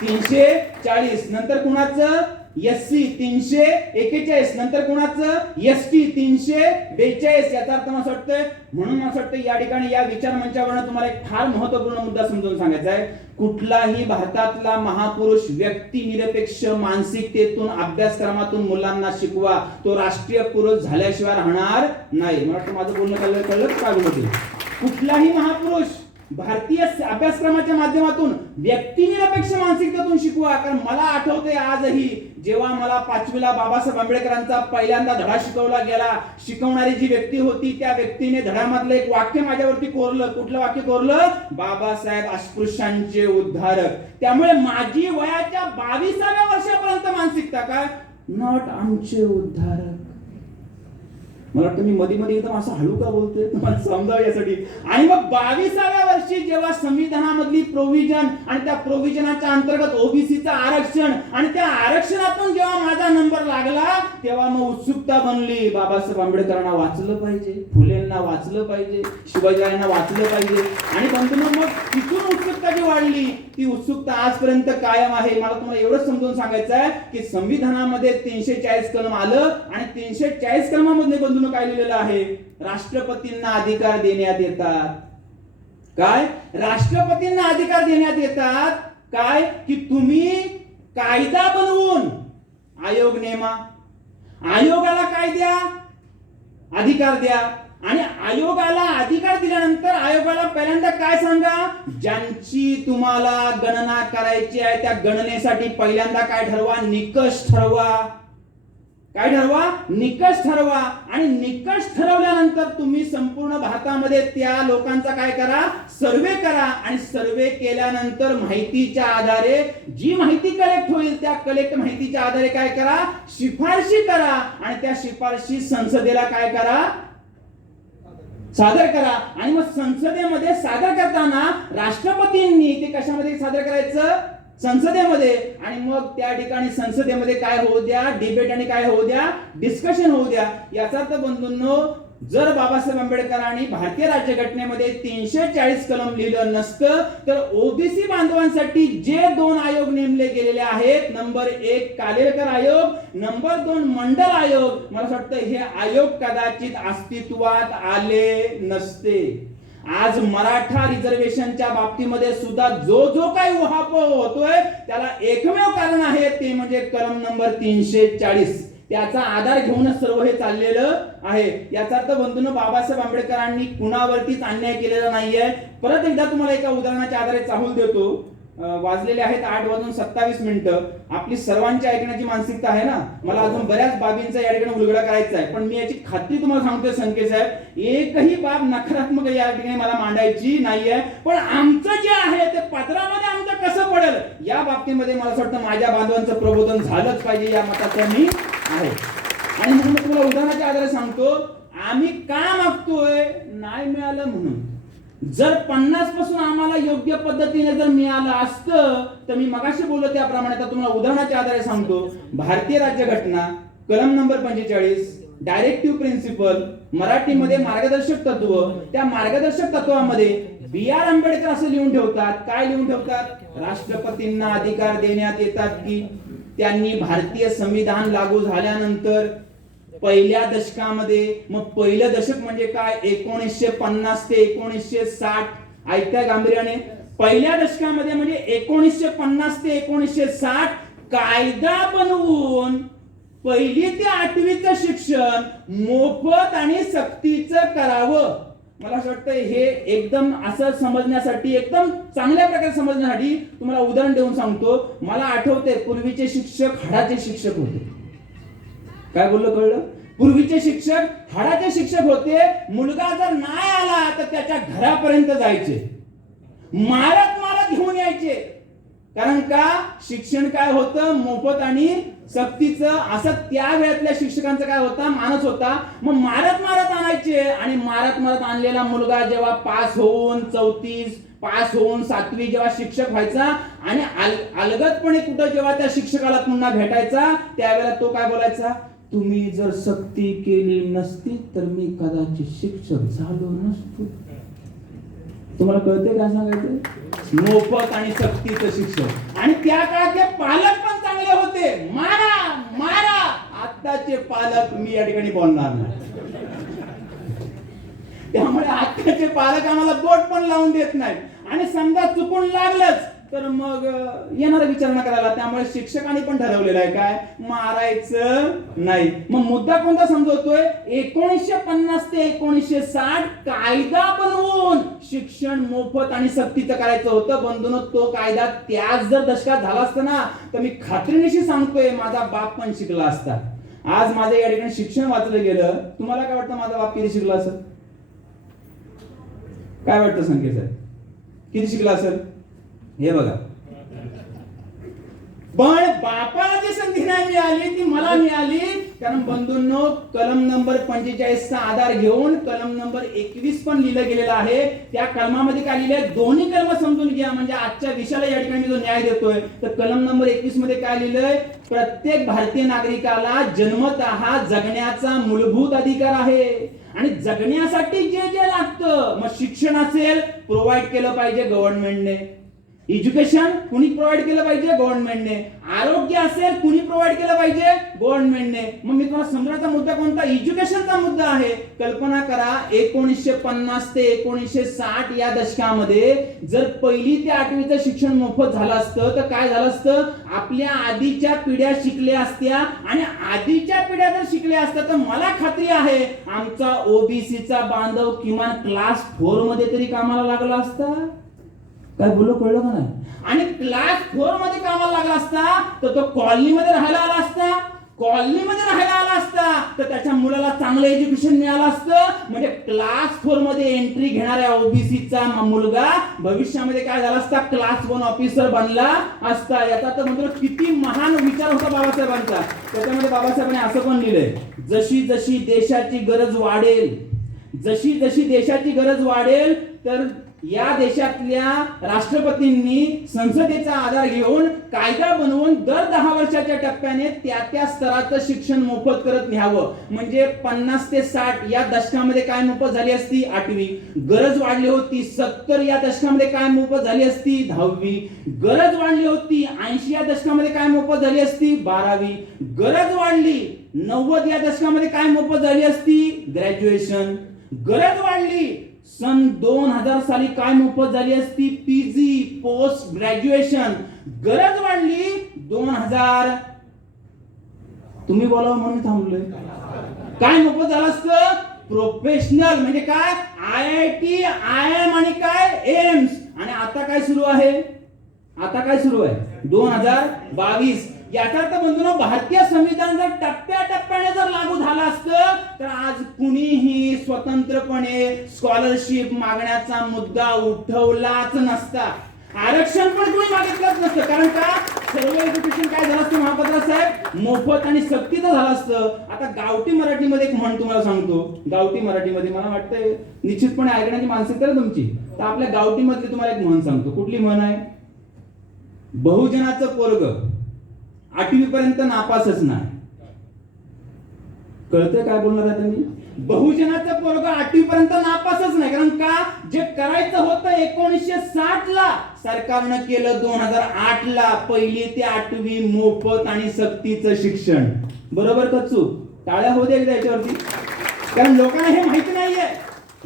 340. नंतर कुणाचं, एससी 341. नंतर कुणाचं, एसटी 342. याचा अर्थ असं वाटतंय, म्हणून असं वाटतं या ठिकाणी या विचार मंचावरून तुम्हाला एक फार महत्त्वपूर्ण मुद्दा समजून सांगायचा आहे. कुठलाही भारतातला महापुरुष व्यक्ती निरपेक्ष मानसिकतेतून अभ्यासक्रमातून मुलांना शिकवा, तो राष्ट्रीय पुरुष झाल्याशिवाय राहणार नाही. मला वाटतं माझं बोलणं कळलं काय बोलतो. कुठलाही महापुरुष भारतीय अभ्यासक्रमाच्या माध्यमातून व्यक्तिनिरपेक्ष मानसिकतेतून शिकवा. कारण मला आठवते आजही, जेव्हा मला 5वीला बाबासाहेब आंबेडकरांचा पहिल्यांदा धडा शिकवला गेला, शिकवणारी जी व्यक्ती होती त्या व्यक्तीने धड्यामधलं एक वाक्य माझ्यावरती कोरलं. कुठलं वाक्य कोरलं, बाबासाहेब अस्पृश्यांचे उद्धारक. त्यामुळे माझी वयाच्या 22व्या वर्षापर्यंत मानसिकता काय, नॉट आमचे उद्धारक. मला वाटतं मी मध्ये एकदम असं हळू का बोलतोय तुम्हाला समजावं यासाठी. आणि मग 22व्या वर्षी जेव्हा संविधानामधली प्रोव्हिजन आणि त्या प्रोव्हिजनाच्या अंतर्गत ओबीसीचं आरक्षण आणि त्या आरक्षणातून जेव्हा माझा नंबर लागला तेव्हा मग उत्सुकता बनली, बाबासाहेब आंबेडकरांना वाचलं पाहिजे, फुलेंना वाचलं पाहिजे, शिवाजीरावांना वाचलं पाहिजे. आणि बंधूंनो, मग तिथून उत्सुकता जी वाढली ती उत्सुकता आजपर्यंत कायम आहे. मला तुम्हाला एवढंच समजून सांगायचं आहे की संविधानामध्ये 340 कलम आलं आणि 340 कलमामध्ये बंधू काय लिहिलेलं आहे, राष्ट्रपतींना अधिकार देण्यात येतात. काय, राष्ट्रपतींना अधिकार देण्यात येतात. काय की तुम्ही कायदा बनवून आयोग नेमा, आयोगाला काय द्या, अधिकार द्या. आणि आयोगाला अधिकार दिल्यानंतर आयोगाला पहिल्यांदा काय सांगा, ज्यांची तुम्हाला गणना करायची आहे त्या गणनेसाठी पहिल्यांदा काय ठरवा, निकष ठरवा. काय ठरवा, निकष ठरवा. आणि निकष ठरवल्यानंतर तुम्ही संपूर्ण भारतामध्ये त्या लोकांचा काय करा, सर्वे करा. आणि सर्वे केल्यानंतर माहितीच्या आधारे जी माहिती कलेक्ट होईल त्या कलेक्ट माहितीच्या आधारे काय करा, शिफारशी करा. आणि त्या शिफारशी संसदेला काय करा, सादर करा. आणि मग संसदेमध्ये सादर करताना राष्ट्रपतींनी ते कशामध्ये सादर करायचं, संसदेमध्ये, आणि मग त्या ठिकाणी संसदेमध्ये काय होऊ द्या, डिबेट आणि काय होऊ द्या, डिस्कशन होऊ द्या. याचा अर्थ बंधूंनो, जर बाबासाहेब आंबेडकरांनी भारतीय राज्यघटनेमध्ये 340 कलम लिहिलं नसतं तर ओबीसी बांधवांसाठी जे 2 आयोग नेमले गेलेले आहेत, नंबर 1 कालेलकर आयोग, नंबर 2 मंडल आयोग, मला असं वाटतं हे आयोग कदाचित अस्तित्वात आले नसते. आज मराठा रिझर्वेशनच्या बाबतीमध्ये सुद्धा जो काही उहापोह होतोय त्याला एकमेव कारण आहे, ते म्हणजे कलम नंबर 340. त्याचा आधार घेऊनच सर्व हे चाललेलं आहे. याचा अर्थ बंधूंनो, बाबासाहेब आंबेडकरांनी कुणावरतीच अन्याय केलेला नाहीये. परत एकदा तुम्हाला एका उदाहरणाच्या आधारे चाहूल देतो. वाजलेले आहेत 8:27. आपली सर्वांची ऐकण्याची मानसिकता आहे ना. मला अजून बऱ्याच बाबींचा या ठिकाणी उलगडा करायचा आहे, पण मी याची खात्री तुम्हाला सांगतोय संके साहेब, एकही बाब नकारात्मक या ठिकाणी मला मांडायची नाहीये. पण आमचं जे आहे ते पत्रामध्ये आमचं कसं पडेल या बाबतीमध्ये मला असं वाटतं माझ्या बांधवांचं प्रबोधन झालंच पाहिजे या मताचा मी आहे. आणि म्हणून तुम्हाला उदाहरणाच्या आधारे सांगतो, आम्ही का मागतोय, नाही मिळालं म्हणून. जर 50 पासून आम्हाला योग्य पद्धतीने जर मिळालं असतं तर मी मगाशी बोललो त्याप्रमाणे आता तुम्हाला उदाहरणाच्या आधारे सांगतो. भारतीय राज्यघटना कलम नंबर 45 डायरेक्टिव्ह प्रिन्सिपल, मराठीमध्ये मार्गदर्शक तत्व, त्या मार्गदर्शक तत्वामध्ये B.R. आंबेडकर असं लिहून ठेवतात. काय लिहून ठेवतात? राष्ट्रपतींना अधिकार देण्यात येतात की त्यांनी भारतीय संविधान लागू झाल्यानंतर पहिल्या दशकामध्ये, मग पहिलं दशक म्हणजे काय, 1950 ते 1960, ऐकताय गांभीर्याने, पहिल्या दशकामध्ये म्हणजे 1950 ते 1960 कायदा बनवून 1ली ते 8वीचं शिक्षण मोफत आणि सक्तीचं करावं. मला असं वाटतं हे एकदम असं समजण्यासाठी, एकदम चांगल्या प्रकारे समजण्यासाठी तुम्हाला उदाहरण देऊन सांगतो. मला आठवते पूर्वीचे शिक्षक हाडाचे शिक्षक होते. काय बोललो कळलं? पूर्वीचे शिक्षक हाडाचे शिक्षक होते. मुलगा जर नाही आला तर त्याच्या घरापर्यंत जायचे, मारत मारत घेऊन यायचे. कारण का? शिक्षण काय होतं, मोफत आणि सक्तीचं, असं त्या वेळातल्या शिक्षकांचा काय होता, मानस होता. मग मारत मारत आणायचे, आणि मारत मारत आणलेला मुलगा जेव्हा पास होऊन 34, पास होऊन 7वी जेव्हा शिक्षक व्हायचा आणि अलगदपणे कुठं जेव्हा त्या शिक्षकाला पुन्हा भेटायचा, त्यावेळेला तो काय बोलायचा, तुम्ही जर सक्ती केली नसती तर मी कदाचित शिक्षक झालो नसतो. तुम्हाला कळते काय सांगायचं? मोफत आणि सक्तीचं शिक्षण. आणि त्या काळातले पालक पण चांगले होते, मारा मारा. आताचे पालक मी या ठिकाणी बोलणार नाही. त्यामुळे आताचे पालक आम्हाला बोट पण लावून देत नाहीत. आणि समजा चुकून लागलंच तर मग येणार विचारणा करायला. त्यामुळे शिक्षकांनी पण ठरवलेलं आहे काय, मारायचं नाही. मग मुद्दा कोणता समजवतोय, 1950 ते 1960 कायदा बनवून शिक्षण मोफत आणि सक्तीचं करायचं होतं. बंधूंनो, तो कायदा त्याच जर दशकात झाला असता ना तर मी खात्रीनिशी सांगतोय माझा बाप पण शिकला असता. आज माझं या ठिकाणी शिक्षण वाचलं गेलं. तुम्हाला काय वाटतं माझा बाप किती शिकला असेल? काय वाटतं संकेत साहेब, किती शिकला असेल? हे बघा, पण बापाला जी संधी नाही मिळाली ती मला मिळाली. कारण बंधूंनो, कलम नंबर 45 चा आधार घेऊन कलम नंबर 21 पण लिहिलं गेलेलं आहे. त्या कलमामध्ये काय लिहिलंय, दोन्ही कलम समजून घ्या म्हणजे आजच्या विषयाला या ठिकाणी जो न्याय देतोय. तर कलम नंबर 21 मध्ये काय लिहिलंय, प्रत्येक भारतीय नागरिकाला जन्मतः जगण्याचा मूलभूत अधिकार आहे. आणि जगण्यासाठी जे जे लागतं, मग शिक्षण असेल प्रोव्हाइड केलं पाहिजे गव्हर्नमेंटने, एज्युकेशन कुणी प्रोव्हाइड केलं पाहिजे, गव्हर्नमेंटने, आरोग्य असेल कुणी प्रोव्हाइड केलं पाहिजे, गव्हर्नमेंटने. मग मी तुम्हाला समजायचा मुद्दा कोणता, एज्युकेशनचा मुद्दा आहे. कल्पना करा 1950 ते 1960 या दशकामध्ये जर 1ली ते 8वीचं शिक्षण मोफत झालं असतं तर काय झालं असतं, आपल्या आधीच्या पिढ्या शिकल्या असत्या. आणि आधीच्या पिढ्या जर शिकल्या असत्या तर मला खात्री आहे आमचा ओबीसीचा बांधव किमान क्लास 4 मध्ये तरी कामाला लागला असता. काय बोललो कळलं का नाही? आणि क्लास 4 मध्ये कामाला लागला असता तर तो कॉलनीमध्ये राहायला आला असता. कॉलनीमध्ये राहायला आला असता तर त्याच्या मुलाला चांगलं एज्युकेशन मिळालं असतं. म्हणजे क्लास 4 मध्ये एंट्री घेणाऱ्या ओबीसीचा मुलगा भविष्यामध्ये काय झाला असता, क्लास 1 ऑफिसर बनला असता. याचा तर म्हणजे किती महान विचार होता बाबासाहेबांचा. त्याच्यामध्ये बाबासाहेबांनी असं पण लिहिलंय, जशी जशी देशाची गरज वाढेल, जशी जशी देशाची गरज वाढेल तर या देशातल्या राष्ट्रपतींनी संसदेचा आधार घेऊन कायदा बनवून दर 10 वर्षाच्या टप्प्याने त्या स्तराचं शिक्षण मोफत करत न्यावं. म्हणजे 50 ते 60 या दशकामध्ये काय मोफत झाली असती? 8वी. गरज वाढली होती 70 या दशकामध्ये काय मोफत झाली असती? 10वी. गरज वाढली होती 80 या दशकामध्ये काय मोफत झाली असती? 12वी. गरज वाढली 90 या दशकामध्ये काय मोफत झाली असती? ग्रॅज्युएशन. गरज वाढली सन 2000 साली काय मोफत झाली असती? PG, post graduation. गरज वाढली 2000. तुम्ही बोलावं म्हणून थांबलोय. काय मोफत झालं असतं? प्रोफेशनल. म्हणजे काय? IIT, IIM आणि काय एम्स. आणि आता काय सुरू आहे? आता काय सुरू आहे? 2022. याचा अर्थ बंधूंनो, भारतीय संविधान जर टप्प्याटप्प्याने जर लागू झालं असतं तर आज कुणीही स्वतंत्रपणे स्कॉलरशिप मागण्याचा मुद्दा उठवलाच नसता. आरक्षण पण कोणी मागितलंच नसतं. कारण का? सर्व एज्युकेशन काय झालं असतं महापात्र साहेब? मोफत आणि सक्तीचं झालं असतं. आता गावठी मराठीमध्ये एक म्हण तुम्हाला सांगतो. गावठी मराठीमध्ये मला वाटतंय निश्चितपणे ऐकण्याची मानसिकता आहे तुमची. तर आपल्या गावठी मधली तुम्हाला एक म्हण सांगतो. कुठली म्हण आहे? बहुजनाचं पोरग 8वी पर्यंत नापासच नाही. कळतंय काय बोलणार आहे तुम्ही? बहुजनाचं पोरग 8वी पर्यंत नापासच नाही. कारण का? जे करायचं होतं 1960 ला सरकारनं केलं 2008 ला. 1ली ते 8वी मोफत आणि सक्तीचं शिक्षण. बरोबर का चूक? टाळ्या होऊ दे एकदा याच्यावरती. कारण लोकांना हे माहिती नाहीये.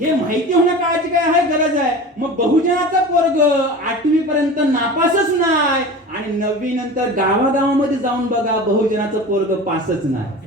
हे माहिती होणं काळाची काय आहे? गरज आहे. मग बहुजनाचा पोरग 8वी पर्यंत नापासच नाही आणि 9वी नंतर गावागावामध्ये जाऊन बघा बहुजनाचं पोरग पासच नाही.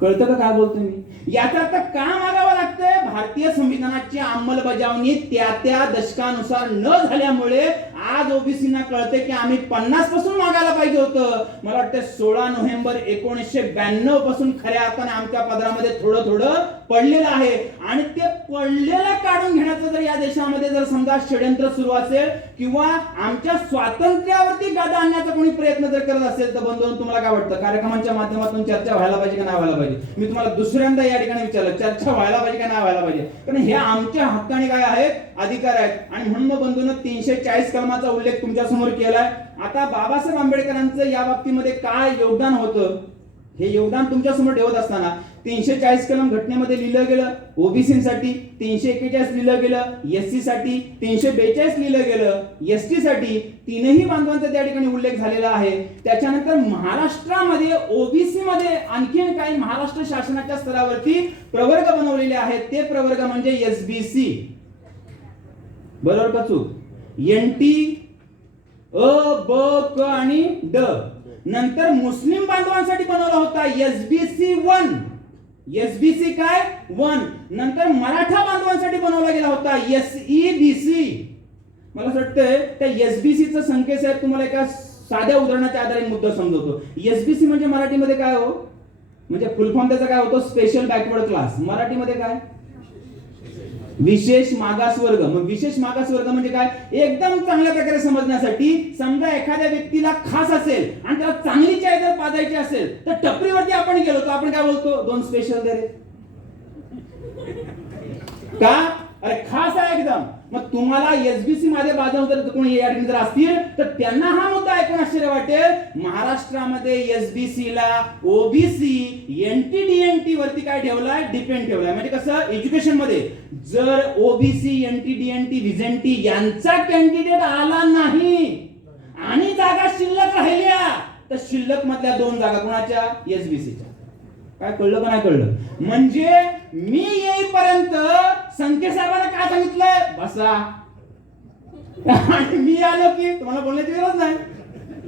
कळतं का काय बोलतो मी? याचा अर्थ का मागावं लागतंय? भारतीय संविधानाची अंमलबजावणी त्या दशकानुसार न झाल्यामुळे आज ओबीसीना कळते की आम्ही 50 पासून मागायला पाहिजे होतं. मला वाटतं 16 नोव्हेंबर 1992 पासून खऱ्या अर्थाने आमच्या पदरामध्ये थोडं थोडं पडलेलं आहे. आणि ते पडलेलं काढून घेण्याचं जर या देशामध्ये जर समजा षड्यंत्र सुरू असेल किंवा आमच्या स्वातंत्र्यावरती गदा आणण्याचा कोणी प्रयत्न जर करत असेल तर बंधूंनो, तुम्हाला काय वाटतं? कार्यक्रमांच्या माध्यमातून चर्चा व्हायला पाहिजे का नाही व्हायला पाहिजे? मी तुम्हाला दुसऱ्यांदा या ठिकाणी विचारलं, चर्चा व्हायला पाहिजे का नाही व्हायला पाहिजे? कारण हे आमच्या हक्काने काय आहेत? अधिकार आहेत. आणि म्हणून बंधूंनो 340 कलमाचा उल्लेख तुमच्या समोर केलाय. आता बाबासाहेब आंबेडकरांचं या बाबतीमध्ये काय योगदान होतं हे योगदान तुमच्या समोर ठेवत असताना 340 कलम घटनेमध्ये लिहिलं गेलं ओबीसीसाठी, 341 लिहिलं गेलं एससी साठी, 342 लिहिलं गेलं एसटी साठी. तीनही बांधवांचा त्या ठिकाणी उल्लेख झालेला आहे. त्याच्यानंतर महाराष्ट्रामध्ये ओबीसी मध्ये आणखीन काही महाराष्ट्र शासनाच्या स्तरावरती प्रवर्ग बनवलेले आहेत. ते प्रवर्ग म्हणजे एसबीसी. बरोबर का चूक? एनटी, अ, ब, क आणि ड. नंतर मुस्लिम बांधवांसाठी बनवला होता एसबीसी 1. एसबीसी काय? 1. नंतर मराठा बांधवांसाठी बनवला गेला होता एसईबीसी. मला असं वाटतंय त्या एसबीसीचं संकेत साहेब तुम्हाला एका साध्या उदाहरणाच्या आधारे मुद्दा समजवतो. एसबीसी म्हणजे मराठीमध्ये काय हो? म्हणजे फुल फॉर्म त्याचा काय होतो? Special backward class. मराठीमध्ये काय? विशेष मागास वर्ग. मग विशेष मागास वर्ग म्हणजे काय? एकदम चांगल्या प्रकारे समजण्यासाठी, समजा एखाद्या व्यक्तीला खास असेल आणि त्याला चांगली चाय जर पाजायची असेल तर टपरीवरती आपण गेलो तर आपण काय बोलतो? 2 स्पेशल दे रे. का? अरे खास आहे एकदम. मग तुम्हाला एसबीसी मध्ये बाजू जर कोणी या ठिकाणी जर असतील तर त्यांना हा मुद्दा ऐकून आश्चर्य वाटेल. महाराष्ट्रामध्ये एसबीसी ला ओबीसी एनटी डीएनटी वरती काय ठेवलाय? डिपेंड ठेवलाय. म्हणजे कसं? एज्युकेशन मध्ये जर ओबीसी एनटी डीएनटी व्हिजेंटी यांचा कॅन्डिडेट आला नाही आणि जागा शिल्लक राहिल्या तर शिल्लक मधल्या 2 जागा कोणाच्या? एसबीसीच्या. काय कळलं का नाही कळलं? म्हणजे मी येईपर्यंत संख्या साहेबांना काय सांगितलंय? बसा. आणि मी आलो की तुम्हाला बोलण्याची गरज नाही.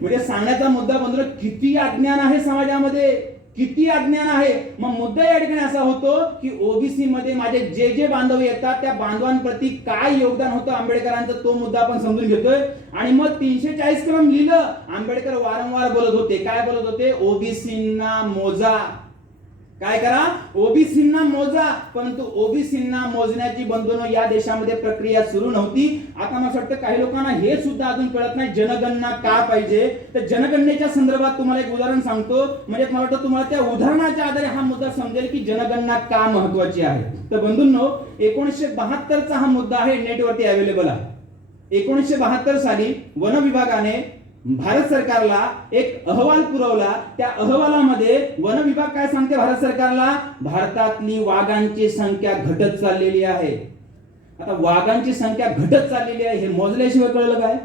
म्हणजे सांगण्याचा मुद्दा बंधू, किती अज्ञान आहे समाजामध्ये, किती अज्ञान आहे. मग मुद्दा या ठिकाणी असा होतो की ओबीसी मध्ये माझे जे जे बांधव येतात त्या बांधवांप्रती काय योगदान होतं आंबेडकरांचं, तो मुद्दा आपण समजून घेतोय. आणि मग 340 कलम लिहिलं. आंबेडकर वारंवार बोलत होते. काय बोलत होते? ओबीसींना मोजा. काय करा, ओबीसींना मोजा. परंतु ओबीसींना मोजण्याची बंधूंनो या देशामध्ये प्रक्रिया सुरू नव्हती. आता मला वाटतं काही लोकांना हे सुद्धा अजून कळत नाही जनगणना का पाहिजे. तर जनगणनेच्या संदर्भात तुम्हाला एक उदाहरण सांगतो, म्हणजे मला वाटतं तुम्हाला त्या उदाहरणाच्या आधारे हा मुद्दा समजेल की जनगणना का महत्वाची आहे. तर बंधूंनो 1972चा हा मुद्दा आहे, नेटवरती अवेलेबल आहे. 1972 साली वन विभागाने भारत सरकारला एक अहवाल पुरवला. त्या अहवालामध्ये वन विभाग काय सांगते भारत सरकारला, भारतातली वाघांची संख्या घटत चाललेली आहे. आता वाघांची संख्या घटत चाललेली आहे हे मोजल्याशिवाय कळलं काय,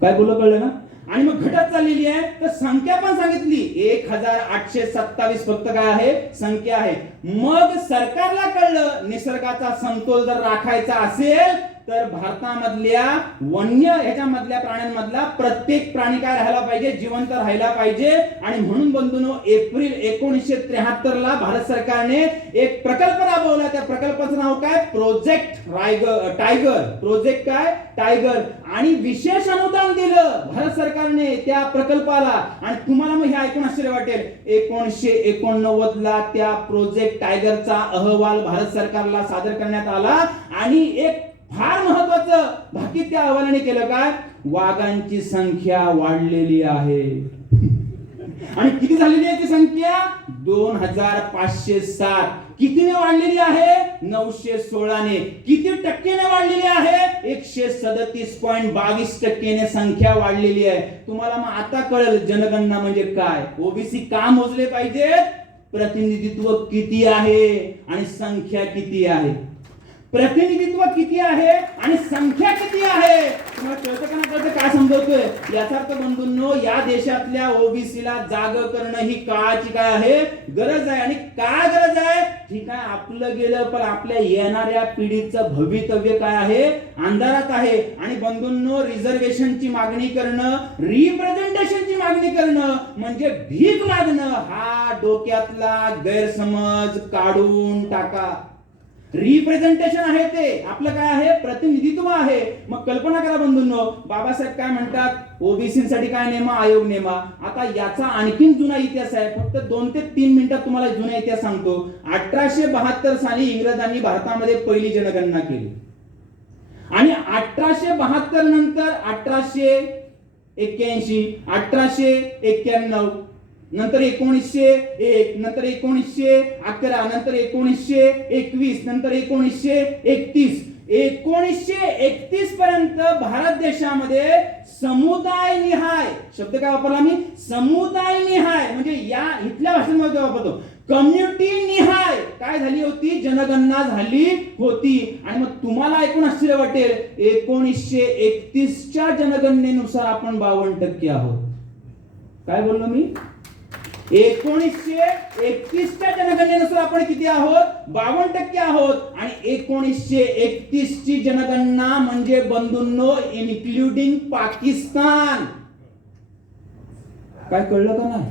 काय बोललं, कळलं ना. आणि मग घटत चाललेली आहे तर संख्या पण सांगितली 1827 फक्त काय आहे, संख्या आहे. मग सरकारला कळलं निसर्गाचा समतोल जर राखायचा असेल तर भारतामधल्या वन्य ह्याच्यामधल्या प्राण्यांमधला प्रत्येक प्राणी काय राहायला पाहिजे, जिवंत राहायला पाहिजे. आणि म्हणून बंधूंनो एप्रिल 1973 ला भारत सरकारने एक प्रकल्प राबवला. त्या प्रकल्पाचं नाव काय, प्रोजेक्ट टायगर. प्रोजेक्ट काय, टायगर. आणि विशेष अनुदान दिलं भारत सरकारने त्या प्रकल्पाला. आणि तुम्हाला मग हे ऐकून आश्चर्य वाटेल, 1989 ला त्या प्रोजेक्ट टायगरचा अहवाल भारत सरकारला सादर करण्यात आला. आणि एक फार महत्वाचं भाकीत त्या अहवालाने केलं काय, वाघांची संख्या वाढलेली आहे. आणि किती झालेली आहे ती संख्या, 2507. कितीने वाढलेली आहे, 916 ने. किती टक्क्याने वाढलेली आहे, 137.22% संख्या वाढलेली आहे. तुम्हाला मग आता कळेल जनगणना म्हणजे काय, ओबीसी का मोजले पाहिजेत, प्रतिनिधित्व किती आहे आणि संख्या किती आहे. प्रतिनिधित्व किती आहे आणि संख्या किती आहे, तुम्हाला कळतं का नाही कळतं, काय समजवतोय. याचा अर्थ बंधूंनो या देशातल्या ओबीसीला जाग करणं ही काळाची काय आहे, गरज आहे. आणि काय गरज आहे, ठीक आहे आपलं गेलं पण आपल्या येणाऱ्या पिढीचं भवितव्य काय आहे, अंधारात आहे. आणि बंधूंनो रिझर्वेशनची मागणी करणं, रिप्रेझेंटेशनची मागणी करणं म्हणजे भीक मागणं, हा डोक्यातला गैरसमज काढून टाका. रिप्रेझेंटेशन आहे ते आपलं काय आहे, प्रतिनिधित्व आहे. मग कल्पना करा बंधूंनो, बाबासाहेब काय म्हणतात, ओबीसीसाठी काय नेमा, आयोग नेमा. आता याचा आणखीन जुना इतिहास आहे, फक्त 2 ते 3 मिनिटात तुम्हाला जुना इतिहास सांगतो. 1872 साली इंग्रजांनी भारतामध्ये पहिली जनगणना केली. आणि 1872 नंतर 1881, 1891, नंतर 1901, नंतर 1911, नंतर 1921, नंतर 1931. 1931 पर्यंत भारत देशामध्ये समुदाय निहाय, शब्द काय वापरला मी, समुदाय निहाय, म्हणजे या इथल्या भाषेमध्ये वापरतो, कम्युनिटी निहाय काय झाली होती, जनगणना झाली होती. आणि मग तुम्हाला ऐकून आश्चर्य वाटेल, 1931च्या जनगणनेनुसार आपण 52% आहोत. काय बोललो मी, 1931च्या जनगणनेनुसार आपण किती आहोत, 52% आहोत. आणि 1931 ची जनगणना म्हणजे बंधूंनो इन्क्लुडिंग पाकिस्तान. काय कळलं का नाही.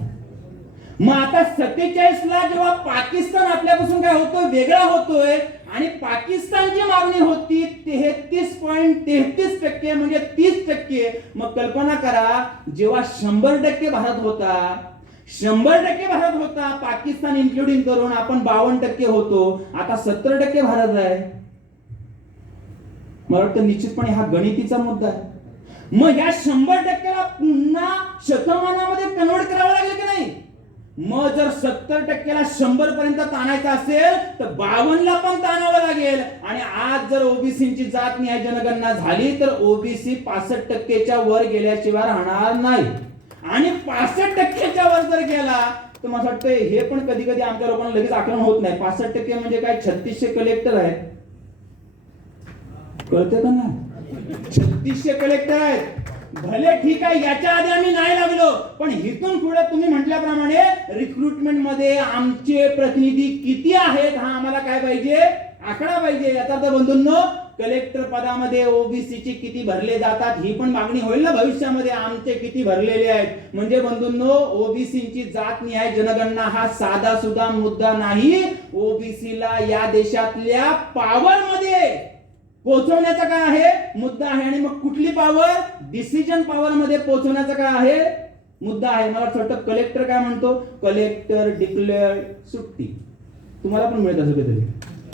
मग आता 47 ला जेव्हा पाकिस्तान आपल्यापासून काय होतोय, वेगळा होतोय, आणि पाकिस्तानची मागणी होती 33.33% म्हणजे 30%. मग कल्पना करा, जेव्हा 100% भारत होता, 100% भारत होता, पाकिस्तान इन्क्लुडिंग करून आपण 52% होतो. आता 70% भारत आहे. मला वाटतं निश्चितपणे हा गणितीचा मुद्दा आहे. मग या 100%ला पुन्हा शतमानामध्ये कन्वर्ट करावं लागेल की नाही. मग जर 70%ला 100 पर्यंत ताणायचं असेल तर 52ला पण ताणावं लागेल. आणि आज जर ओबीसीची जात निहाय जनगणना झाली तर ओबीसी 65%च्या वर गेल्याशिवाय राहणार नाही. आणि 65%च्या वर जर गेला तर मला वाटतं हे पण कधी कधी आमच्या लोकांना लगेच आकलन होत नाही. 65% म्हणजे काय, 3600 कलेक्टर आहेत, कळते का नाही, 3600 कलेक्टर आहेत. भले ठीक आहे, याच्या आधी आम्ही नाही लागलो, पण इथून पुढे तुम्ही म्हटल्याप्रमाणे रिक्रुटमेंट मध्ये आमचे प्रतिनिधी किती आहेत हा आम्हाला काय पाहिजे, आकडा पाहिजे. याचा अर्थ बंधूंनो कलेक्टर पदामध्ये ओबीसीची किती भरले जातात ही पण मागणी होईल ना भविष्यामध्ये, आमचे किती भरलेले आहेत. म्हणजे बंधूंनो ओबीसीची जात निहाय जनगणना हा साधा सुद्धा मुद्दा नाही. ओबीसीला या देशातल्या पॉवर मध्ये पोहोचवण्याचा काय आहे, मुद्दा आहे. आणि मग कुठली पॉवर, डिसिजन पॉवर मध्ये पोहोचवण्याचा काय आहे, मुद्दा आहे. मला वाटतं कलेक्टर काय म्हणतो, कलेक्टर डिक्लेअर सुट्टी. तुम्हाला पण मिळत असेल कधी,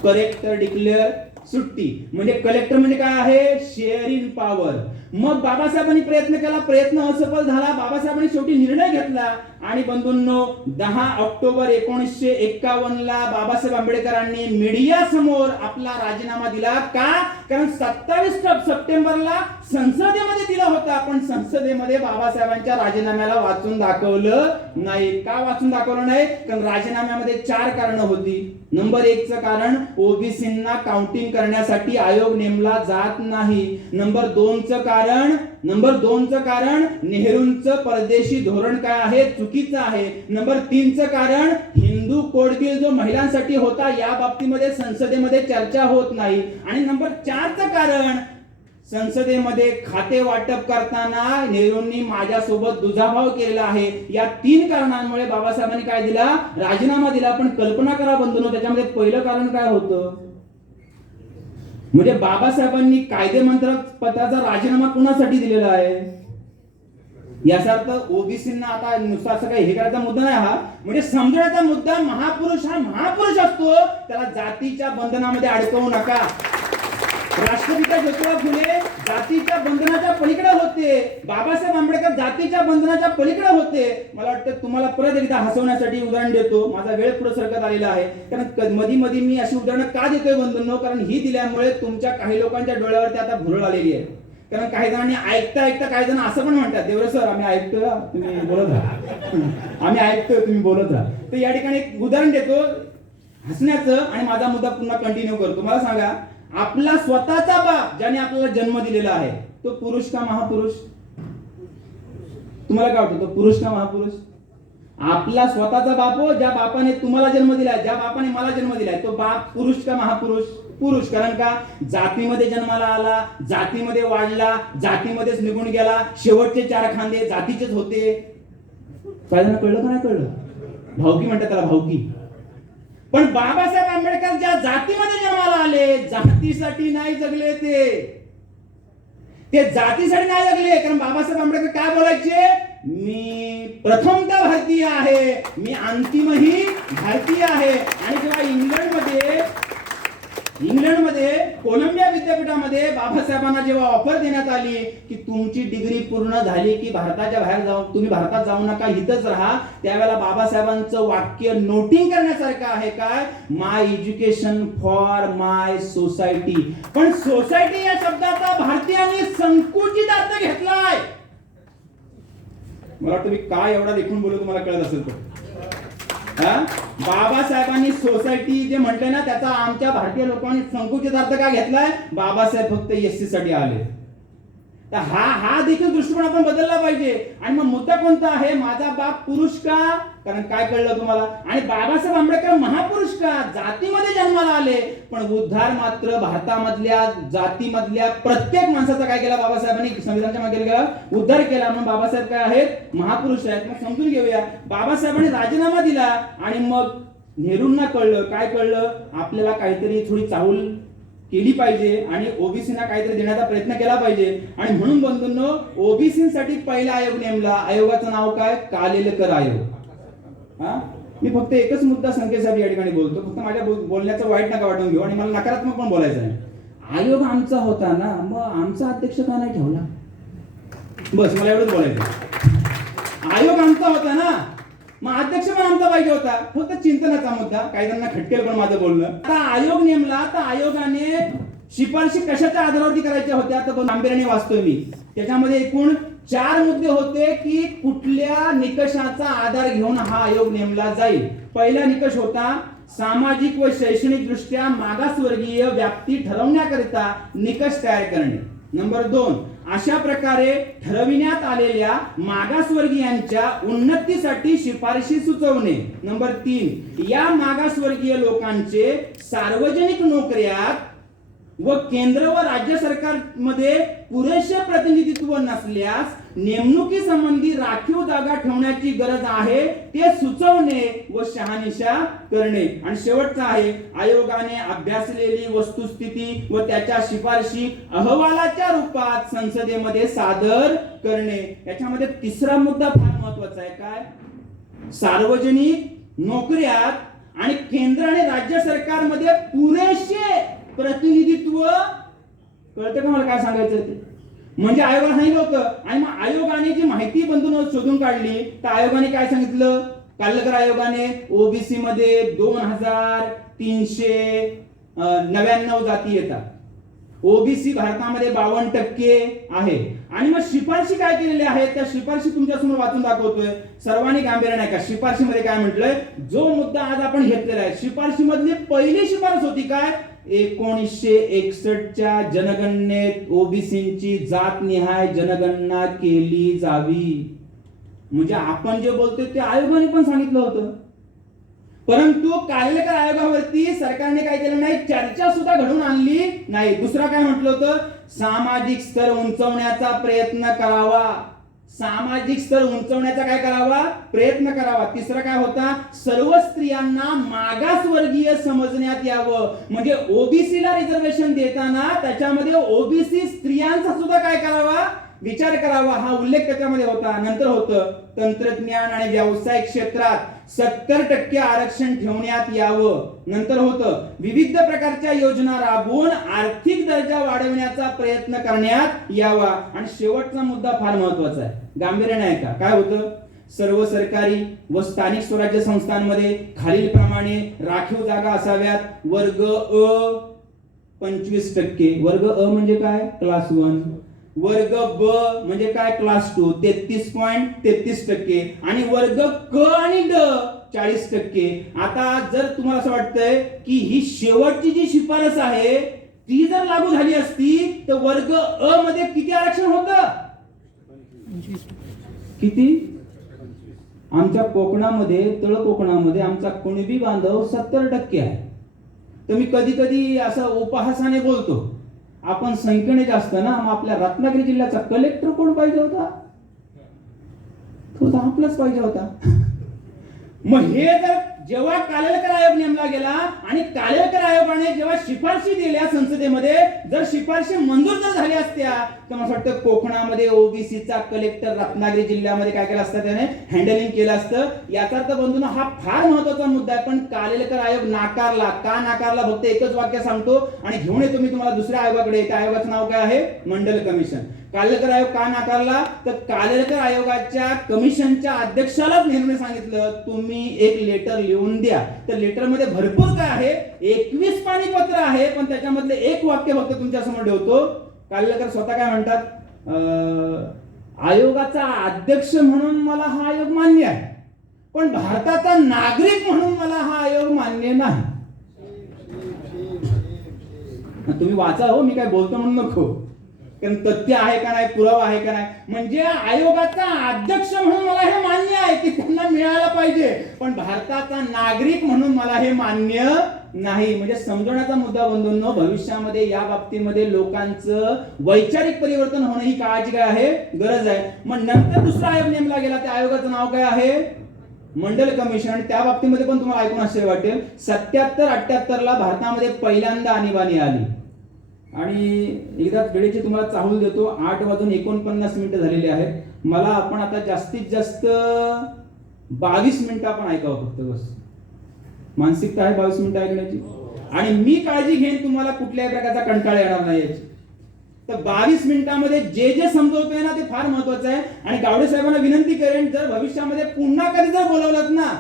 कलेक्टर डिक्लेअर सुट्टी. म्हणजे कलेक्टर म्हणजे काय आहे, शेअर इन पॉवर. मग बाबासाहेबांनी प्रयत्न केला, प्रयत्न असफल झाला. बाबासाहेबांनी शेवटी निर्णय घेतला आणि बंधूंनो 10 ऑक्टोबर 1951 ला बाबासाहेब आंबेडकरांनी मीडिया समोर आपला राजीनामा दिला. का? कारण 27 सप्टेंबरला संसदेमध्ये दिला होता, पण संसदेमध्ये बाबासाहेबांच्या राजीनाम्याला वाचून दाखवलं नाही. का वाचून दाखवलं नाही? कारण राजीनाम्यामध्ये 4 कारणं होती. नंबर 1 चं कारण, ओबीसींना काउंटिंग करण्यासाठी आयोग नेमला जात नाही. नंबर 2 चं कारण नेहरूंचं परदेशी धोरण काय आहे, चुकीचं आहे. नंबर 3 चं कारण, हिंदू कोड बिल जो महिलांसाठी होता या बाबतीमध्ये संसदेमध्ये चर्चा होत नाही. आणि नंबर 4 चं कारण, संसदेमध्ये खाते वाटप करताना नेहरूंनी माझ्यासोबत दुजाभाव केलेला आहे. या 3 कारणांमुळे बाबासाहेबांनी काय दिला, राजीनामा दिला. पण कल्पना करा बंधूंनो, त्याच्यामध्ये पहिलं कारण काय होतं, म्हणजे बाबासाहेबांनी कायदेमंत्री पदाचा राजीनामा कुणासाठी दिलेला आहे, याचा अर्थ ओबीसींना आता नुसतं असं काही हे करायचा मुद्दा नाही हा. म्हणजे समजण्याचा मुद्दा, महापुरुष हा महापुरुष असतो, त्याला जातीच्या बंधनामध्ये अडकवू नका. राष्ट्रपिता ज्योतिबा फुले जातीच्या बंधनाच्या पलीकडे होते, बाबासाहेब आंबेडकर जातीच्या बंधनाच्या पलीकडे होते. मला वाटतं तुम्हाला परत एकदा हसवण्यासाठी उदाहरण देतो, माझा वेळ पुढे सरकत आलेला आहे. कारण मध्ये मध्ये मी अशी उदाहरणं का देतोय बंधूंनो, कारण ही दिल्यामुळे तुमच्या काही लोकांच्या डोळ्यावरती आता भुरळ आलेली आहे. कारण काही जणांनी ऐकता ऐकता काही जण असं पण म्हणतात, देवरे सर आम्ही ऐकतोय, तुम्ही बोलत राहा. आम्ही ऐकतोय, तुम्ही बोलत राहा. तर या ठिकाणी एक उदाहरण देतो हसण्याचं आणि माझा मुद्दा पुन्हा कंटिन्यू करतो. मला सांगा, आपला स्वतःचा बाप ज्याने आपल्याला जन्म दिलेला आहे, तो पुरुष का महापुरुष? तुम्हाला काय वाटतं, तो पुरुष का महापुरुष? आपला स्वतःचा बाप, ज्या बापाने तुम्हाला जन्म दिलाय, ज्या बापाने मला जन्म दिलाय, तो बाप पुरुष का महापुरुष? पुरुष. कारण का, जातीमध्ये जन्माला आला, जातीमध्ये वाढला, जातीमध्येच निघून गेला, शेवटचे 4 खांदे जातीचेच होते. काय जण कळलं का नाही कळलं? भावकी म्हणतात त्याला, भावकी. पण बाबासाहेब आंबेडकर ज्या जातीमध्ये जन्माला आले, जातीसाठी नाही जगले, ते जातीसाठी नाही जगले. कारण बाबासाहेब आंबेडकर काय बोलायचे, मी प्रथमतः भारतीय आहे, मी अंतिमही भारतीय आहे. आणि जेव्हा इंग्लंडमध्ये कोलंबिया विद्यापीठामध्ये बाबासाहेबांना जेव्हा ऑफर देण्यात आली की तुमची डिग्री पूर्ण झाली की भारताच्या बाहेर जाऊ, तुम्ही भारतात जाऊ नका, इथंच राहा, त्यावेळेला बाबासाहेबांचं वाक्य नोटिंग करण्यासारखं आहे. काय, माय एज्युकेशन फॉर माय सोसायटी. पण सोसायटी या शब्दाचा भारतीयांनी संकुचित अर्थ घेतलाय. मला वाटतं मी काय एवढा देखून बोलू, तुम्हाला कळत असेल तर. बाबासाहेबांनी सोसायटी जे म्हटले ना, त्याचा आमच्या भारतीय लोकांनी संकुचित अर्थ का घेतलाय, बाबासाहेब फक्त एससी साठी आले. तर हा देखील दृष्टिकोन आपण बदलला पाहिजे. आणि मग मुद्दा कोणता आहे, माझा बाप पुरुष का? कारण काय कळलं तुम्हाला, आणि बाबासाहेब आंबेडकर महापुरुष का? जातीमध्ये जन्माला आले, पण उद्धार मात्र भारतामधल्या जातीमधल्या प्रत्येक माणसाचा काय केला बाबासाहेबांनी, संविधानाच्या मागे गेला, उद्धार केला. म्हणून बाबासाहेब काय आहेत, महापुरुष आहेत. मग समजून घेऊया, बाबासाहेबांनी राजीनामा दिला आणि मग नेहरूंना कळलं, काय कळलं, आपल्याला काहीतरी थोडी चाहूल केली पाहिजे आणि ओबीसीना काहीतरी देण्याचा प्रयत्न केला पाहिजे. आणि म्हणून बंधूंनो, ओबीसीसाठी पहिला आयोग नेमला. आयोगाचं नाव काय, कालेलकर आयोग. मी फक्त एकच मुद्दा संख्येसाठी या ठिकाणी बोलतो, फक्त माझ्या बोलण्याचं वाईट नका वाटून घेऊ आणि मला नकारात्मक पण बोलायचं आहे. आयोग आमचा होता ना, मग आमचा अध्यक्ष का नाही ठेवला? बस मला एवढंच बोलायचं. आयोग आमचा होता ना, मग अध्यक्ष पण आमचा पाहिजे होता. फक्त चिंतनाचा मुद्दा, काही जणांना खटकेल पण माझं बोलणं. आता आयोग नेमला, तर आयोगाने शिफारशी कशाच्या आधारावरती करायच्या होत्या, तर गांभीर्याने वाचतोय मी. त्याच्यामध्ये एकूण 4 मुद्दे होते की कुठल्या निकषाचा आधार घेऊन हा आयोग नेमला जाईल. पहिला निकष होता, सामाजिक व शैक्षणिक दृष्ट्या मागासवर्गीय व्याप्ती ठरवण्याकरिता निकष तयार करणे. नंबर 2, अशा प्रकारे ठरविण्यात आलेल्या मागासवर्गीयांच्या उन्नतीसाठी शिफारशी सुचवणे. नंबर 3, या मागासवर्गीय लोकांचे सार्वजनिक नोकऱ्यात व केंद्र व राज्य सरकारमध्ये पुरेसे प्रतिनिधित्व नसल्यास नेमणुकीसंबंधी राखीव जागा ठेवण्याची गरज आहे ते सुचवणे व शहानिशा करणे. आणि शेवटचा आहे, आयोगाने अभ्यासलेली वस्तुस्थिती व त्याच्या शिफारशी अहवालाच्या रूपात संसदेमध्ये सादर करणे. याच्यामध्ये तिसरा मुद्दा फार महत्वाचा आहे. काय? सार्वजनिक नोकऱ्यात आणि केंद्र आणि राज्य सरकारमध्ये पुरेसे प्रतिनिधित्व. कळतं का मला काय सांगायचं ते? म्हणजे आयोगाला सांगितलं होतं आणि मग आयोगाने जी माहिती बंधून शोधून काढली तर आयोगाने काय सांगितलं? कालेलकर आयोगाने ओबीसी मध्ये 2399 जाती येतात. ओबीसी भारतामध्ये 52% आहे. आणि मग शिफारशी काय केलेल्या आहेत त्या शिफारशी तुमच्या समोर वाचून दाखवतोय. सर्वांनी गांभीर्य नाही का? शिफारशीमध्ये काय म्हटलंय? जो मुद्दा आज आपण घेतलेला आहे शिफारशी मधली पहिली शिफारस होती काय? 1961च्या जनगणनेत ओबीसींची जातनिहाय जनगणना केली जावी. म्हणजे आपण जे बोलतोय ते आयोगाने पण सांगितलं होतं. परंतु कालेलकर आयोगावरती सरकारने काय केलं नाही? चर्चा सुद्धा घडवून आणली नाही. दुसरा काय म्हटलं होतं? सामाजिक स्तर उंचवण्याचा प्रयत्न करावा. सामाजिक स्तर उंचवण्याचा काय करावा? प्रयत्न करावा. तिसरा काय होता? सर्व स्त्रियांना मागासवर्गीय समजण्यात यावं. म्हणजे ओबीसीला रिझर्वेशन देताना त्याच्यामध्ये ओबीसी स्त्रियांचा सुद्धा काय करावा? विचार करावा. हा उल्लेख त्याच्यामध्ये होता. नंतर होतं तंत्रज्ञान आणि व्यवसाय क्षेत्रात 70% आरक्षण ठेवण्यात यावं. नंतर होतं विविध प्रकारच्या योजना राबवून आर्थिक दर्जा वाढवण्याचा प्रयत्न करण्यात यावा. आणि शेवटचा मुद्दा फार महत्वाचा आहे. गांभीर्याने ऐका. काय होतं? सर्व सरकारी व स्थानिक स्वराज्य संस्थांमध्ये खालीलप्रमाणे राखीव जागा असाव्यात. वर्ग अ 25%. वर्ग अ म्हणजे काय? क्लास 1. वर्ग ब म्हणजे काय? क्लास 2 33.33%. आणि वर्ग क आणि ड 40%. आता जर तुम्हाला असं वाटतंय की ही शेवटची जी शिफारस आहे ती जर लागू झाली असती तर वर्ग अ मध्ये किती आरक्षण होतं? किती? आमच्या कोकणामध्ये, तळ कोकणामध्ये आमचा कुणबी बांधव 70% आहे. तर मी कधी कधी असं उपहासाने बोलतो आपण संख्येने जास्त ना. मग आपल्या रत्नागिरी जिल्ह्याचा कलेक्टर कोण पाहिजे होता? तो तर आपलाच पाहिजे होता. मग हे जर जेव्हा कालेलकर आयोग नेमला गेला आणि कालेलकर आयोगाने जेव्हा शिफारशी दिल्या संसदेमध्ये, जर शिफारशी मंजूर जर झाल्या असत्या तर मला वाटतं कोकणामध्ये ओबीसीचा कलेक्टर रत्नागिरी जिल्ह्यामध्ये काय केलं असतं? त्याने हँडलिंग केलं असतं. याचा अर्थ बंधूंनो हा फार महत्वाचा मुद्दा आहे. पण कालेलकर आयोग नाकारला. का नाकारला? फक्त एकच वाक्य सांगतो आणि घेऊन येतो मी तुम्हाला दुसऱ्या आयोगाकडे. त्या आयोगाचं नाव काय आहे? मंडल कमिशन. कालेलकर आयोग का नाकारला? तर कालेलकर आयोगाच्या कमिशनच्या अध्यक्षालाच नेहमी सांगितलं तुम्ही एक लेटर लिहून द्या. तर लेटर मध्ये भरपूर काय आहे? 21 पानी पत्र आहे. पण त्याच्यामधले एक वाक्य फक्त तुमच्या समोर ठेवतो. कालेलकर स्वतः काय म्हणतात? आयोगाचा अध्यक्ष म्हणून मला हा आयोग मान्य आहे, पण भारताचा नागरिक म्हणून मला हा आयोग मान्य नाही. तुम्ही वाचा हो, मी काय बोलतो म्हणून नको. कारण तथ्य आहे का नाही, पुरावा आहे का नाही. म्हणजे आयोगाचा अध्यक्ष म्हणून मला हे मान्य आहे की त्यांना मिळायला पाहिजे, पण भारताचा नागरिक म्हणून मला हे मान्य नाही. म्हणजे समजवण्याचा मुद्दा बंधूंनो, भविष्यामध्ये या बाबतीमध्ये लोकांचं वैचारिक परिवर्तन होणं ही काळाची काय आहे? गरज आहे. मग नंतर दुसरा आयोग नेमला गेला. त्या आयोगाचं नाव काय आहे? मंडल कमिशन. त्या बाबतीमध्ये पण तुम्हाला ऐकून आश्चर्य वाटेल, 77-78 ला भारतामध्ये पहिल्यांदा आणीबाणी आली. आणि एकदा वेळेची तुम्हाला चाहूल देतो. 8:49 झालेले आहेत. मला आपण आता जास्तीत जास्त 22 मिनिटं आपण ऐकावं फक्त, बस. मानसिकता आहे 22 मिनिटं ऐकण्याची. आणि मी काळजी घेईन तुम्हाला कुठल्याही प्रकारचा कंटाळा येणार नाही याची. तर 22 मिनिटांमध्ये जे जे समजवतोय ना ते फार महत्वाचं आहे. आणि गावडे साहेबांना विनंती करेन, जर भविष्यामध्ये पुन्हा कधी जर बोलवलं ना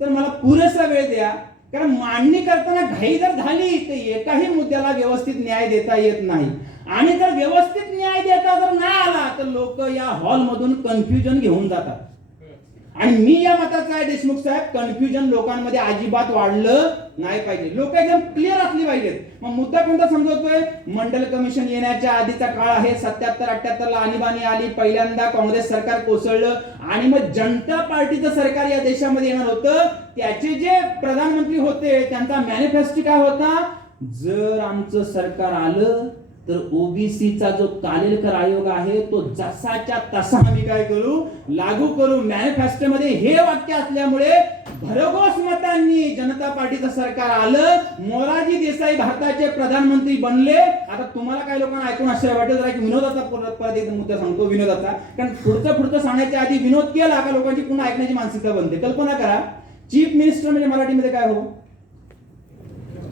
तर मला पुरेसा वेळ द्या. कारण मांडणी करताना घाई जर झाली तर एकाही मुद्द्याला व्यवस्थित न्याय देता येत नाही. आणि जर व्यवस्थित न्याय देता जर नाही आला तर लोक या हॉलमधून कन्फ्युजन घेऊन जातात. आणि मी या मताचा आहे देशमुख साहेब, कन्फ्युजन लोकांमध्ये अजिबात वाढलं नाही पाहिजे. लोक एकदम क्लिअर असली पाहिजेत. मग मुद्दा कोणता समजवतोय? मंडल कमिशन येण्याच्या आधीचा काळ आहे. 77-78 ला आणीबाणी आली. पहिल्यांदा काँग्रेस सरकार कोसळलं आणि मग जनता पार्टीचं सरकार या देशामध्ये येणार होतं. त्याचे जे प्रधानमंत्री होते त्यांचा मॅनिफेस्टो काय होता? जर आमचं सरकार आलं तर ओबीसीचा जो कालेलकर आयोग आहे तो जसाच्या तसा आम्ही काय करू, लागू करू. मॅनिफेस्टोमध्ये हे वाक्य असल्यामुळे भरघोस मतांनी जनता पार्टीचं सरकार आलं. मोरारजी देसाई भारताचे प्रधानमंत्री बनले. आता तुम्हाला काही लोकांना ऐकून आश्चर्य वाटेल जरा की विनोदाचा परत एक मुद्दा सांगतो, विनोदाचा. कारण पुढचं सांगण्याच्या आधी विनोद केला का लोकांची पुन्हा ऐकण्याची मानसिकता बनते. कल्पना करा, चीफ मिनिस्टर म्हणजे मराठीमध्ये काय हो?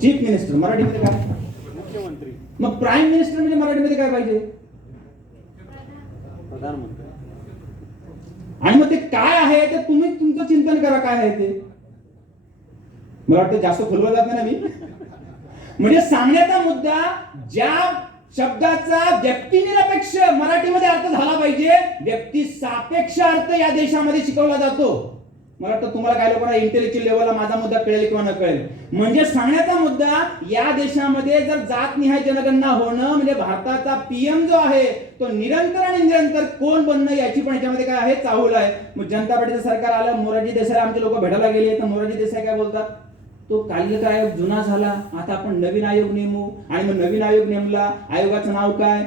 चीफ मिनिस्टर मराठीमध्ये काय? मुख्यमंत्री. मग प्राईम मिनिस्टर म्हणजे मराठीमध्ये काय पाहिजे? प्रधानमंत्री. आणि मग ते काय आहे ते तुम्ही तुमचं चिंतन करा, काय आहे ते. मला वाटतं जास्त खोलवर जात नाही मी. म्हणजे सांगण्याचा मुद्दा, ज्या शब्दाचा व्यक्तिनिरपेक्ष मराठीमध्ये अर्थ झाला पाहिजे, व्यक्ती सापेक्ष अर्थ या देशामध्ये शिकवला जातो. मला वाटतं तुम्हाला काही लोकांना इंटेलेक्च्युअल लेवलला माझा मुद्दा कळेल किंवा न कळेल. म्हणजे सांगण्याचा मुद्दा, या देशामध्ये जर जातनिहाय जनगणना होणं म्हणजे भारताचा पीएम जो आहे तो निरंतर आणि निरंतर कोण बनणं याची पण याच्यामध्ये काय आहे, चाहूल आहे. मग जनता पार्टीचं सरकार आलं, मोरारजी देसाई आमचे लोक भेटायला गेले, तर मोरारजी देसाई काय बोलतात, तो कालेलकर आयोग जुना झाला, आता आपण नवीन आयोग नेमू. आणि मग नवीन आयोग नेमला, आयोगाचं नाव काय,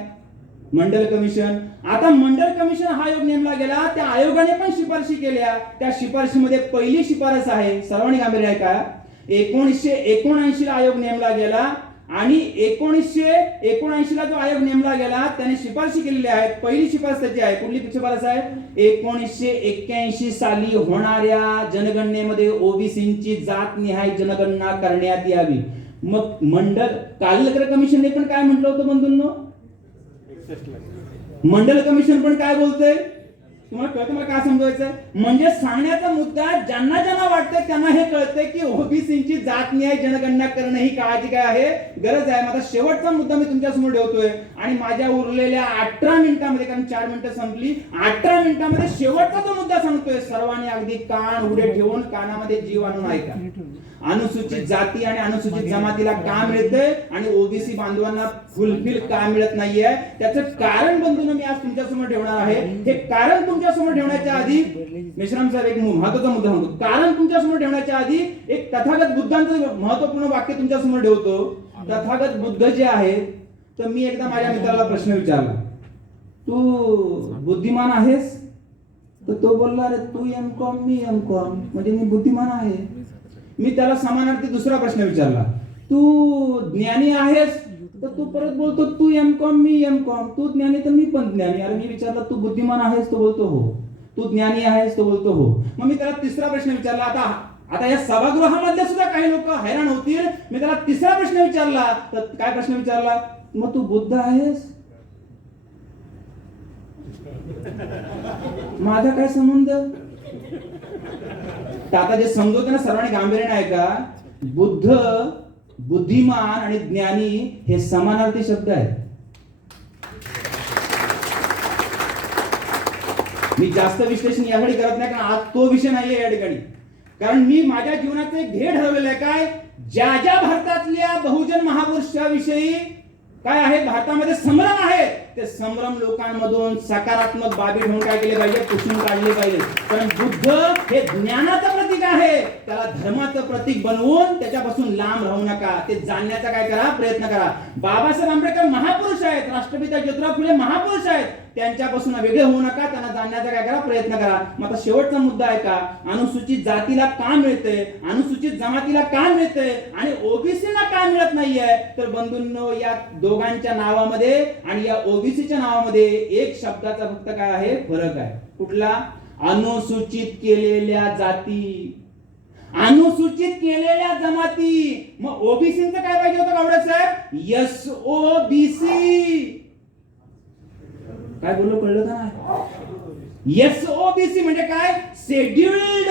मंडल कमिशन. आता मंडल कमिशन हा आयोग नेमला गेला, त्या आयोगाने पण शिफारशी केल्या. त्या शिफारशीमध्ये पहिली शिफारस आहे, सर्वांनी गांभीर्य आहे का, 1979 ला आयोग नेमला गेला. आणि 1979 ला जो आयोग नेमला गेला त्याने शिफारशी केलेल्या आहेत. पहिली शिफारस त्याची आहे, कुठली शिफारस आहे, 1981 साली होणाऱ्या जनगणनेमध्ये ओबीसींची जातनिहाय जनगणना करण्यात यावी. मग मंडल कालेलकर कमिशनने पण काय म्हटलं होतं बंधूंनो, मंडल कमिशन पण काय बोलतंय, तुम्हाला कळतं मला काय समजायचं. म्हणजे सांगण्याचा मुद्दा, ज्यांना ज्यांना वाटतंय त्यांना हे कळतंय की ओबीसींची जातनिहाय जनगणना करणं ही काळाची काय आहे, गरज आहे. माझा शेवटचा मुद्दा मी तुमच्या समोर ठेवतोय आणि माझ्या उरलेल्या 18 मिनिटांमध्ये, कारण 4 मिनिटं संपली, 18 मिनिटांमध्ये शेवटचा जो मुद्दा सांगतोय, सर्वांनी अगदी कान उघडे ठेवून कानामध्ये जीव आणून ऐका. अनुसूचित जाती आणि अनुसूचित जमातीला का मिळतंय आणि ओबीसी बांधवांना फुलफिल का मिळत नाहीये, त्याचं कारण बंधूंनो मी आज तुमच्या समोर ठेवणार आहे. हे कारण तुमच्या समोर ठेवण्याच्या आधी मेश्राम साहेब एक महत्त्वाचा मुद्दा सांगतो. कारण तुमच्या समोर ठेवण्याच्या आधी एक तथागत बुद्धांचं महत्त्वपूर्ण वाक्य तुमच्या समोर ठेवतो. तथागत बुद्ध जे आहेत, तर मी एकदा माझ्या मित्राला प्रश्न विचारला, तू बुद्धिमान आहेस? तर तो बोलला, अरे तू एम.कॉम मी एम.कॉम, म्हणजे मी बुद्धिमान आहे. मी त्याला समानार्थी दुसरा प्रश्न विचारला, तू ज्ञानी आहेस? तर तू परत बोलतो, तू एम.कॉम मी एम.कॉम, तू ज्ञानी तर मी पण ज्ञानी. अरे मी विचारला, तू बुद्धिमान आहेस? तो बोलतो हो. तू ज्ञानी आहेस? तो बोलतो हो. मग मी त्याला तिसरा प्रश्न विचारला. आता या सभागृहामधले सुद्धा काही लोक हैराण होतील. मी त्याला तिसरा प्रश्न विचारला, तर काय प्रश्न विचारला, मग तू बुद्ध आहेस? माझा काय संबंध? आता जे समजवते ना सर्वांनी गांभीर्याने ऐका, बुद्ध, बुद्धिमान आणि ज्ञानी हे समानार्थी शब्द आहेत. मी जास्त विश्लेषण याकडे करत नाही, कारण आज तो विषय नाहीये या ठिकाणी. कारण मी माझ्या जीवनाचं एक ध्येय ठरवलेलं आहे, काय, ज्या ज्या भारतातल्या बहुजन महापुरुषाविषयी काय आहे, भारतामध्ये संभ्रम आहे, ते संभ्रम लोकांमधून सकारात्मक बाबी घेऊन काय केले पाहिजे, पुसून काढले पाहिजे. कारण बुद्ध हे ज्ञानाचं प्रतीक आहे, त्याला धर्माचं प्रतीक बनवून त्याच्यापासून लांब राहू नका. ते जाणण्याचा काय करा, प्रयत्न करा. बाबासाहेब आंबेडकर महापुरुष आहेत, राष्ट्रपिता ज्योतिराव फुले महापुरुष आहेत, त्यांच्यापासून वेगळे होऊ नका, त्यांना जाणण्याचा काय करा, प्रयत्न करा. मग आता शेवटचा मुद्दा आहे का, अनुसूचित जातीला का मिळतंय, अनुसूचित जमातीला का मिळतंय आणि ओबीसीला का मिळत नाहीये. तर बंधूंनो, या दोघांच्या नावामध्ये आणि या ओबीसीच्या नावामध्ये एक शब्दाचा फक्त काय आहे, फरक आहे. कुठला? अनुसूचित केलेल्या जाती, अनुसूचित केलेल्या जमाती. मग ओबीसीचं काय पाहिजे होतं गावडे साहेब, एसओबीसी. काय बोललो, कळलं का नाही? एसओबीसी म्हणजे काय, शेड्युल्ड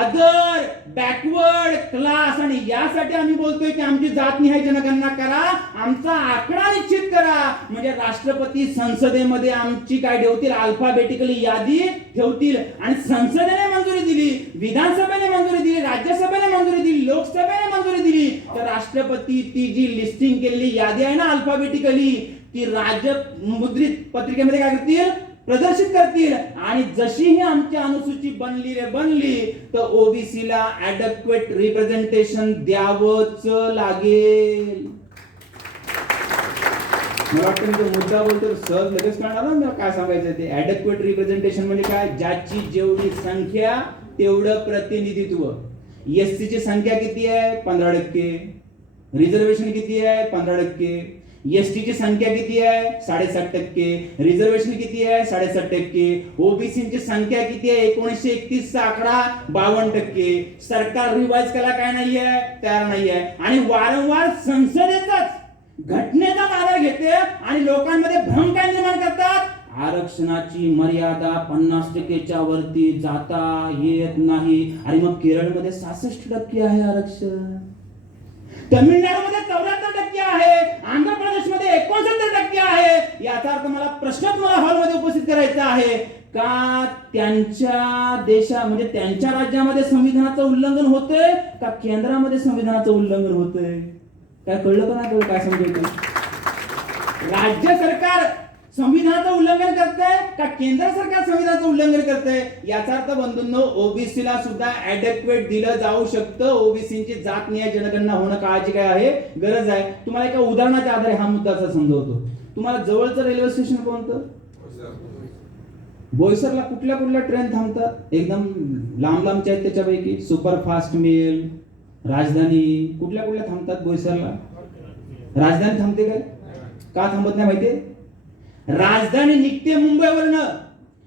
अदर बॅकवर्ड क्लास. आणि यासाठी आम्ही बोलतोय की आमची जातनिहाय जनगणना करा, आमचा आकडा निश्चित करा. म्हणजे राष्ट्रपती संसदेमध्ये आमची काय ठेवतील, अल्फाबेटिकली यादी ठेवतील. आणि संसदेने मंजुरी दिली, विधानसभेने मंजुरी दिली, राज्यसभेने मंजुरी दिली, लोकसभेने मंजुरी दिली, तर राष्ट्रपती ती जी लिस्टिंग केलेली यादी आहे ना अल्फाबेटिकली, ती राजमुद्रित पत्रिकेमध्ये काय करतील, प्रदर्शित करतील. आणि जशी ही आमची अनुसूची बनली तर ओबीसीला ऍडक्वेट रिप्रेझेंटेशन द्यावंच लागेल. मला वाटतं मी तो मुद्दा बोलतो सहज लगेच कळणार ना मला काय सांगायचं ते. ऍडेक्वेट रिप्रेझेंटेशन म्हणजे काय? ज्याची जेवढी संख्या तेवढं प्रतिनिधित्व. एससी ची संख्या किती आहे? 15%. रिझर्वेशन किती आहे? 15%. एसटी ची संख्या किती आहे? 7.5%. रिझर्वेशन किती आहे? 7.5%. ओबीसीची संख्या किती आहे? 1931 चा आकडा 52%. सरकार रिवाइज करायला काय नाहीये? तयार नाहीये. आणि वारंवार संसदेचाच घटनेचा आधार घेते आणि लोकांमध्ये भ्रम काय निर्माण करतात? आरक्षणाची मर्यादा 50%च्या वरती जाता येत नाही. आणि मग केरळमध्ये 66% आहे आरक्षण, तमिळनाडूमध्ये 74% आहे, आंध्र प्रदेशमध्ये 69% आहे. याचा अर्थ मला प्रश्न तुम्हाला हॉलमध्ये उपस्थित करायचा आहे का त्यांच्या देशा म्हणजे त्यांच्या राज्यामध्ये संविधानाचं उल्लंघन होतंय का केंद्रामध्ये संविधानाचं उल्लंघन होतंय? काय कळलं का नाही? काय समजायचं? राज्य सरकार संविधानाचं उल्लंघन करतंय का केंद्र सरकार संविधानाचं उल्लंघन करतंय? याचा अर्थ बंधूंनो, ओबीसीला सुद्धा ऍडेक्वेट दिलं जाऊ शकतं. ओबीसीची जातनिहाय जनगणना होणं काळाची काय आहे? गरज आहे. तुम्हाला एका उदाहरणाच्या आधारे हा मुद्दा असा समजवतो. तुम्हाला जवळचं रेल्वे स्टेशन कोणतं? बोईसरला कुठल्या कुठल्या ट्रेन थांबतात? एकदम लांब लांबच्या आहेत त्याच्यापैकी सुपरफास्ट मेल, राजधानी, कुठल्या कुठल्या थांबतात बोईसरला? राजधानी थांबते काय? का थांबत नाही माहितीये? राजधानी निघते मुंबईवरनं,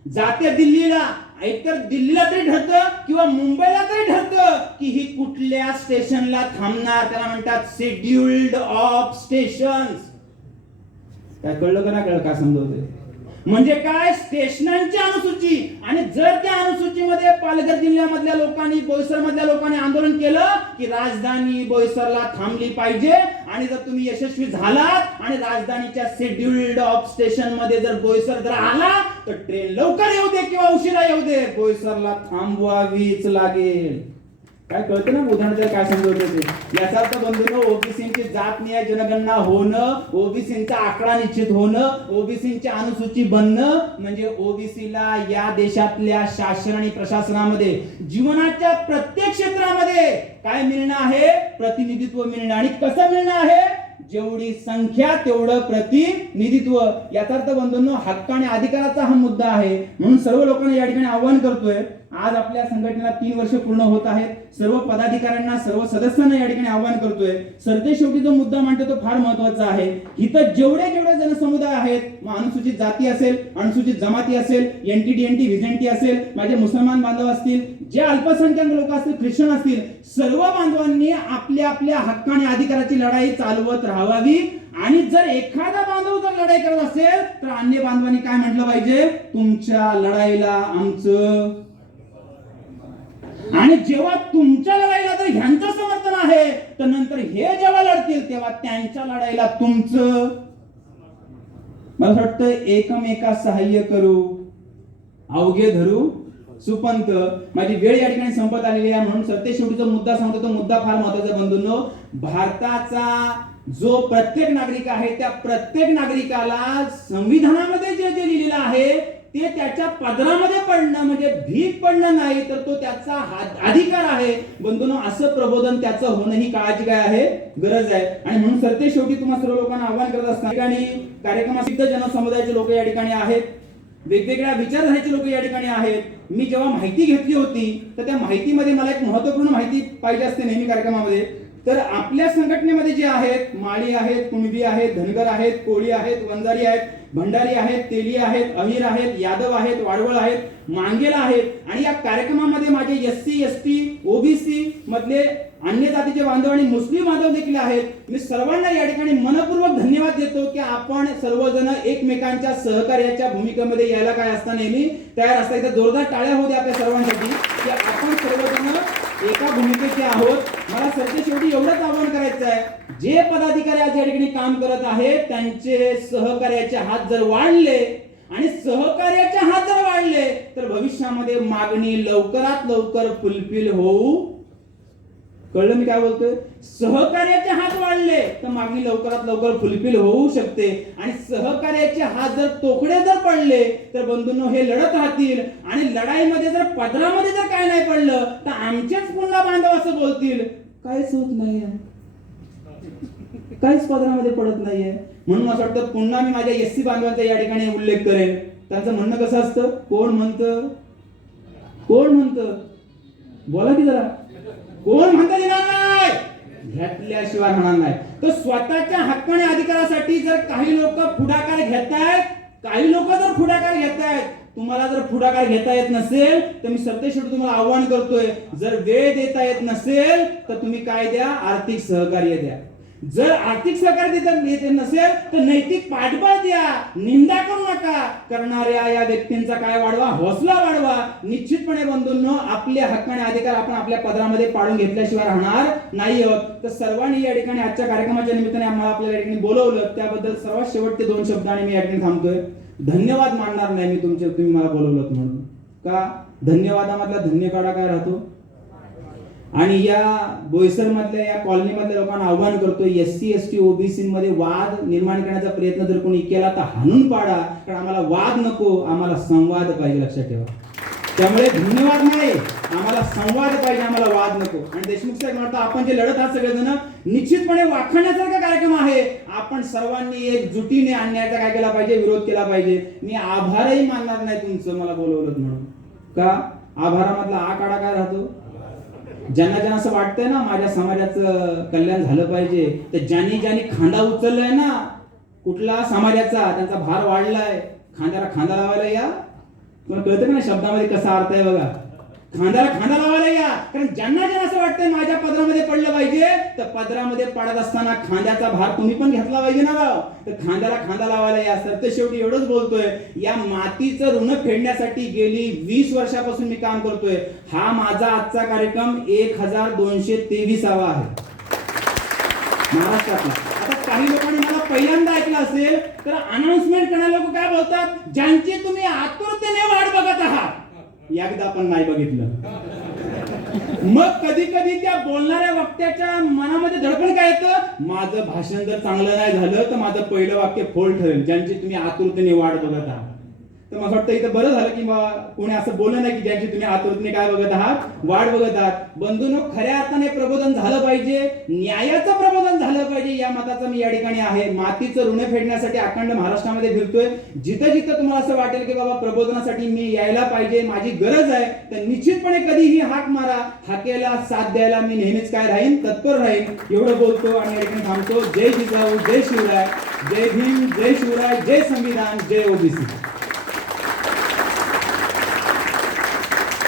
जाते दिल्लीला. एकतर दिल्लीला तरी ठरतं किंवा मुंबईला तरी ठरतं की ही कुठल्या स्टेशनला थांबणार. त्याला म्हणतात शेड्युल्ड ऑफ स्टेशन्स. काय कळलं का नाही? कळलं काय समजवते? म्हणजे काय? स्टेशनांची अनुसूची. आणि जर त्या अनुसूचीमध्ये पालघर जिल्ह्यामधल्या लोकांनी, बोईसर मधल्या लोकांनी आंदोलन केलं की राजधानी बोईसरला थांबली पाहिजे, आणि जर तुम्ही यशस्वी झालात आणि राजधानीच्या शेड्युल्ड ऑफ स्टेशन मध्ये जर बोईसर जर आला तर ट्रेन लवकर येऊ दे किंवा उशिरा येऊ दे, बोईसरला थांबवावीच लागेल. काय कळतं ना उदाहरण काय समजवते ते? याचा अर्थ बंधूंनो, ओबीसीची जातनिहाय जनगणना होणं, ओबीसीचा आकडा निश्चित होणं, ओबीसीची अनुसूची बनणं म्हणजे ओबीसीला या देशातल्या शासन आणि प्रशासनामध्ये जीवनाच्या प्रत्येक क्षेत्रामध्ये काय मिळणं आहे? प्रतिनिधित्व मिळणं. आणि कसं मिळणं आहे? जेवढी संख्या तेवढं प्रतिनिधित्व. याचा अर्थ बंधूंनो, हक्क आणि अधिकाराचा हा मुद्दा आहे. म्हणून सर्व लोकांना या ठिकाणी आवाहन करतोय. आज आपल्या संघटनेला 3 वर्ष पूर्ण होत आहेत. सर्व पदाधिकाऱ्यांना, सर्व सदस्यांना या ठिकाणी आवाहन करतोय. सरते शेवटी जो मुद्दा मांडतो तो फार महत्वाचा आहे. इथं जेवढे जनसमुदाय आहेत, मग अनुसूचित जाती असेल, अनुसूचित जमाती असेल, एनटी व्हिजेंटी असेल, माझे मुसलमान बांधव असतील, जे अल्पसंख्याक लोक असतील, ख्रिश्चन असतील, सर्व बांधवांनी आपल्या आपल्या हक्क आणि अधिकाराची लढाई चालवत राहावी. आणि जर एखादा बांधव जर लढाई करत असेल तर अन्य बांधवांनी काय म्हटलं पाहिजे? तुमच्या लढाईला आमचं. आणि जेव्हा तुमच्या लढाईला जर ह्यांचं समर्थन आहे तर नंतर हे जेव्हा लढतील तेव्हा त्यांच्या लढाईला तुमचं. मला वाटतं एकमेका सहाय्य करू, अवघे धरू सुपंत. माझी वेळ या ठिकाणी संपत आलेली आहे. म्हणून सत्य शेवटीचा मुद्दा सांगतो, तो मुद्दा फार महत्वाचा बंधूंनो. भारताचा जो प्रत्येक नागरिक आहे त्या प्रत्येक नागरिकाला संविधानामध्ये जे जे लिहिलेलं आहे ते त्याच्या पदरामध्ये पडणं म्हणजे भीक पडणं नाही, तर तो त्याचा अधिकार आहे. बंधूंनो, असं प्रबोधन त्याचं होणं ही काळाची काय आहे? गरज आहे. आणि म्हणून सरते शेवटी तुम्हा सर्व लोकांना आवाहन करत असताना कार्यक्रमात सिद्ध जनसमुदायाचे लोक या ठिकाणी आहेत, वेगवेगळ्या विचारधारेचे लोक या ठिकाणी आहेत. मी जेव्हा माहिती घेतली होती तर त्या माहितीमध्ये मला एक महत्वपूर्ण माहिती पाहिजे असते नेहमी कार्यक्रमामध्ये. तर आपल्या संघटनेमध्ये जे आहेत, माळी आहेत, कुणबी आहेत, धनगर आहेत, कोळी आहेत, वंजारी आहेत, भंडारी आहेत, तेली आहेत, अहिर आहेत, यादव आहेत, वाडवळ आहेत, मांगेला आहेत. आणि या कार्यक्रमामध्ये माझे एससी, एसटी, ओबीसी मधले अन्य जातीचे बांधव आणि मुस्लिम बांधव देखील आहेत. मी सर्वांना या ठिकाणी मनपूर्वक धन्यवाद देतो की आपण सर्वजण एकमेकांच्या सहकार्याच्या भूमिकेमध्ये यायला काय असता नेहमी तयार असता. इथे जोरदार टाळ्या होऊ द्या आपल्या सर्वांसाठी की आपण सर्वजण एका भूमिकेचे आहोत. मला सरते शेवटी एवढंच आवाहन करायचं आहे, जे पदाधिकारी आज या ठिकाणी काम करत आहेत त्यांचे सहकार्याचे हात जर वाढले आणि सहकार्याचे हात जर वाढले तर भविष्यामध्ये मागणी लवकरात लवकर फुलफिल होऊ. कळलं मी काय बोलतोय? सहकार्याचे हात वाढले तर मागणी लवकरात लवकर फुलफिल होऊ शकते. आणि सहकार्याचे हात जर तोकडे जर पडले तर बंधूंनो हे लढत राहतील. आणि लढाईमध्ये जर पदरामध्ये जर काय नाही पडलं तर आमचेच पुन्हा बांधव असं बोलतील, काहीच होत नाहीये, काहीच पदरामध्ये पडत नाहीये. म्हणून असं वाटतं पुन्हा मी माझ्या एससी बांधवांचा या ठिकाणी उल्लेख करेन. त्यांचं म्हणणं कसं असतं, कोण म्हणतं, बोला की जरा, कोण म्हणतं देणार नाही, घेतल्याशिवाय होणार नाही. तर स्वतःच्या हक्काने अधिकारासाठी जर काही लोक पुढाकार घेतायत, काही लोक जर पुढाकार घेतायत, तुम्हाला जर पुढाकार घेता येत नसेल तर मी सरतेशेवटी तुम्हाला आव्हान करतोय, जर वेळ देता येत नसेल तर तुम्ही काय द्या, आर्थिक सहकार्य द्या. जर आर्थिक सहकार्य देता येत नसेल तर नैतिक पाठबळ द्या. निंदा करू नका. करणाऱ्या या व्यक्तींचा काय वाढवा, हौसला वाढवा. निश्चितपणे बंधूंनो, आपल्या हक्काने अधिकार आपण आपल्या पदरामध्ये पाडून घेतल्याशिवाय राहणार नाही आहोत. तर सर्वांनी या ठिकाणी आजच्या कार्यक्रमाच्या निमित्ताने आम्हाला आपल्या ठिकाणी बोलवलं, त्याबद्दल सर्वात शेवटचे 2 शब्दांनी मी या ठिकाणी थांबतोय. धन्यवाद मानणार नाही मी तुम्ही मला बोलवलं म्हणून. का, धन्यवादामधला धन्य काढा काय राहतो. आणि या बोईसर मधल्या या कॉलनी मधल्या लोकांना आव्हान करतोय, एससी एसटी ओबीसी मध्ये वाद निर्माण करण्याचा प्रयत्न जर कोणी केला तर हाणून पाडा. कारण आम्हाला वाद नको, आम्हाला संवाद पाहिजे, लक्षात ठेवा. त्यामुळे धन्यवाद नाही, आम्हाला संवाद पाहिजे, आम्हाला वाद नको. आणि देशमुख साहेब म्हणतात, आपण जे लढत आहात सगळेजण, निश्चितपणे वाखाणण्यासारखा कार्यक्रम आहे. आपण सर्वांनी एकजुटीने अन्यायाचा काय केला पाहिजे, विरोध केला पाहिजे. मी आभारही मानणार नाही तुमचं मला बोलवलं म्हणून. का, आभारामधला आकडा काय राहतो, ज्यांना असं वाटतंय ना माझ्या समाजाचं कल्याण झालं पाहिजे, तर ज्यांनी खांदा उचललाय ना कुठला समाजाचा, त्यांचा भार वाढलाय, खांद्याला खांदा लावायला या. तुम्हाला कळतं का ना शब्दामध्ये कसा अर्थ आहे बघा, खांद्याला खांदा लावायला या. कारण ज्यांना असं वाटतंय माझ्या पदरामध्ये पडलं पाहिजे, तर पदरामध्ये पडत असताना खांद्याचा भार तुम्ही पण घेतला पाहिजे ना राव. तर खांद्याला खांदा लावायला या. तर शेवटी एवढंच बोलतोय, या मातीचं ऋण फेडण्यासाठी गेली 20 वर्षापासून मी काम करतोय. हा माझा आजचा कार्यक्रम 1223वा आहे महाराष्ट्रातला. आता काही लोकांनी मला पहिल्यांदा ऐकलं असेल तर अनाउन्समेंट करणारे लोक काय बोलतात, ज्यांची तुम्ही आतुरतेने वाट बघत आहात, एकदा पण नाही बघितलं. मग कधी कधी त्या बोलणाऱ्या वक्त्याच्या मनामध्ये धडपण काय येतं, माझं भाषण जर चांगलं नाही झालं तर माझं पहिलं वाक्य फोल ठरेल, ज्यांची तुम्ही आतुरतेने वाट बघत आहात. तर मला वाटतं इथं बरं झालं की कोणी असं बोललं नाही की ज्यांची तुम्ही आतुरतेने काय बघत आहात, वाट बघत आहात. बंधूंनो, खऱ्या अर्थाने प्रबोधन झालं पाहिजे, न्यायाचं प्रबोधन झालं पाहिजे, या मताचा मी या ठिकाणी आहे. मातीचं ऋण फेडण्यासाठी अखंड महाराष्ट्रामध्ये फिरतोय. जिथं जिथं तुम्हाला असं वाटेल की बाबा प्रबोधनासाठी मी यायला पाहिजे, माझी गरज आहे, तर निश्चितपणे कधीही हाक मारा. हाकेला साथ द्यायला मी नेहमीच काय राहीन, तत्पर राहीन. एवढं बोलतो आणि या ठिकाणी थांबतो. जय जिजाऊ, जय शिवराय, जय भीम, जय शिवराय, जय संविधान, जय ओबीसी.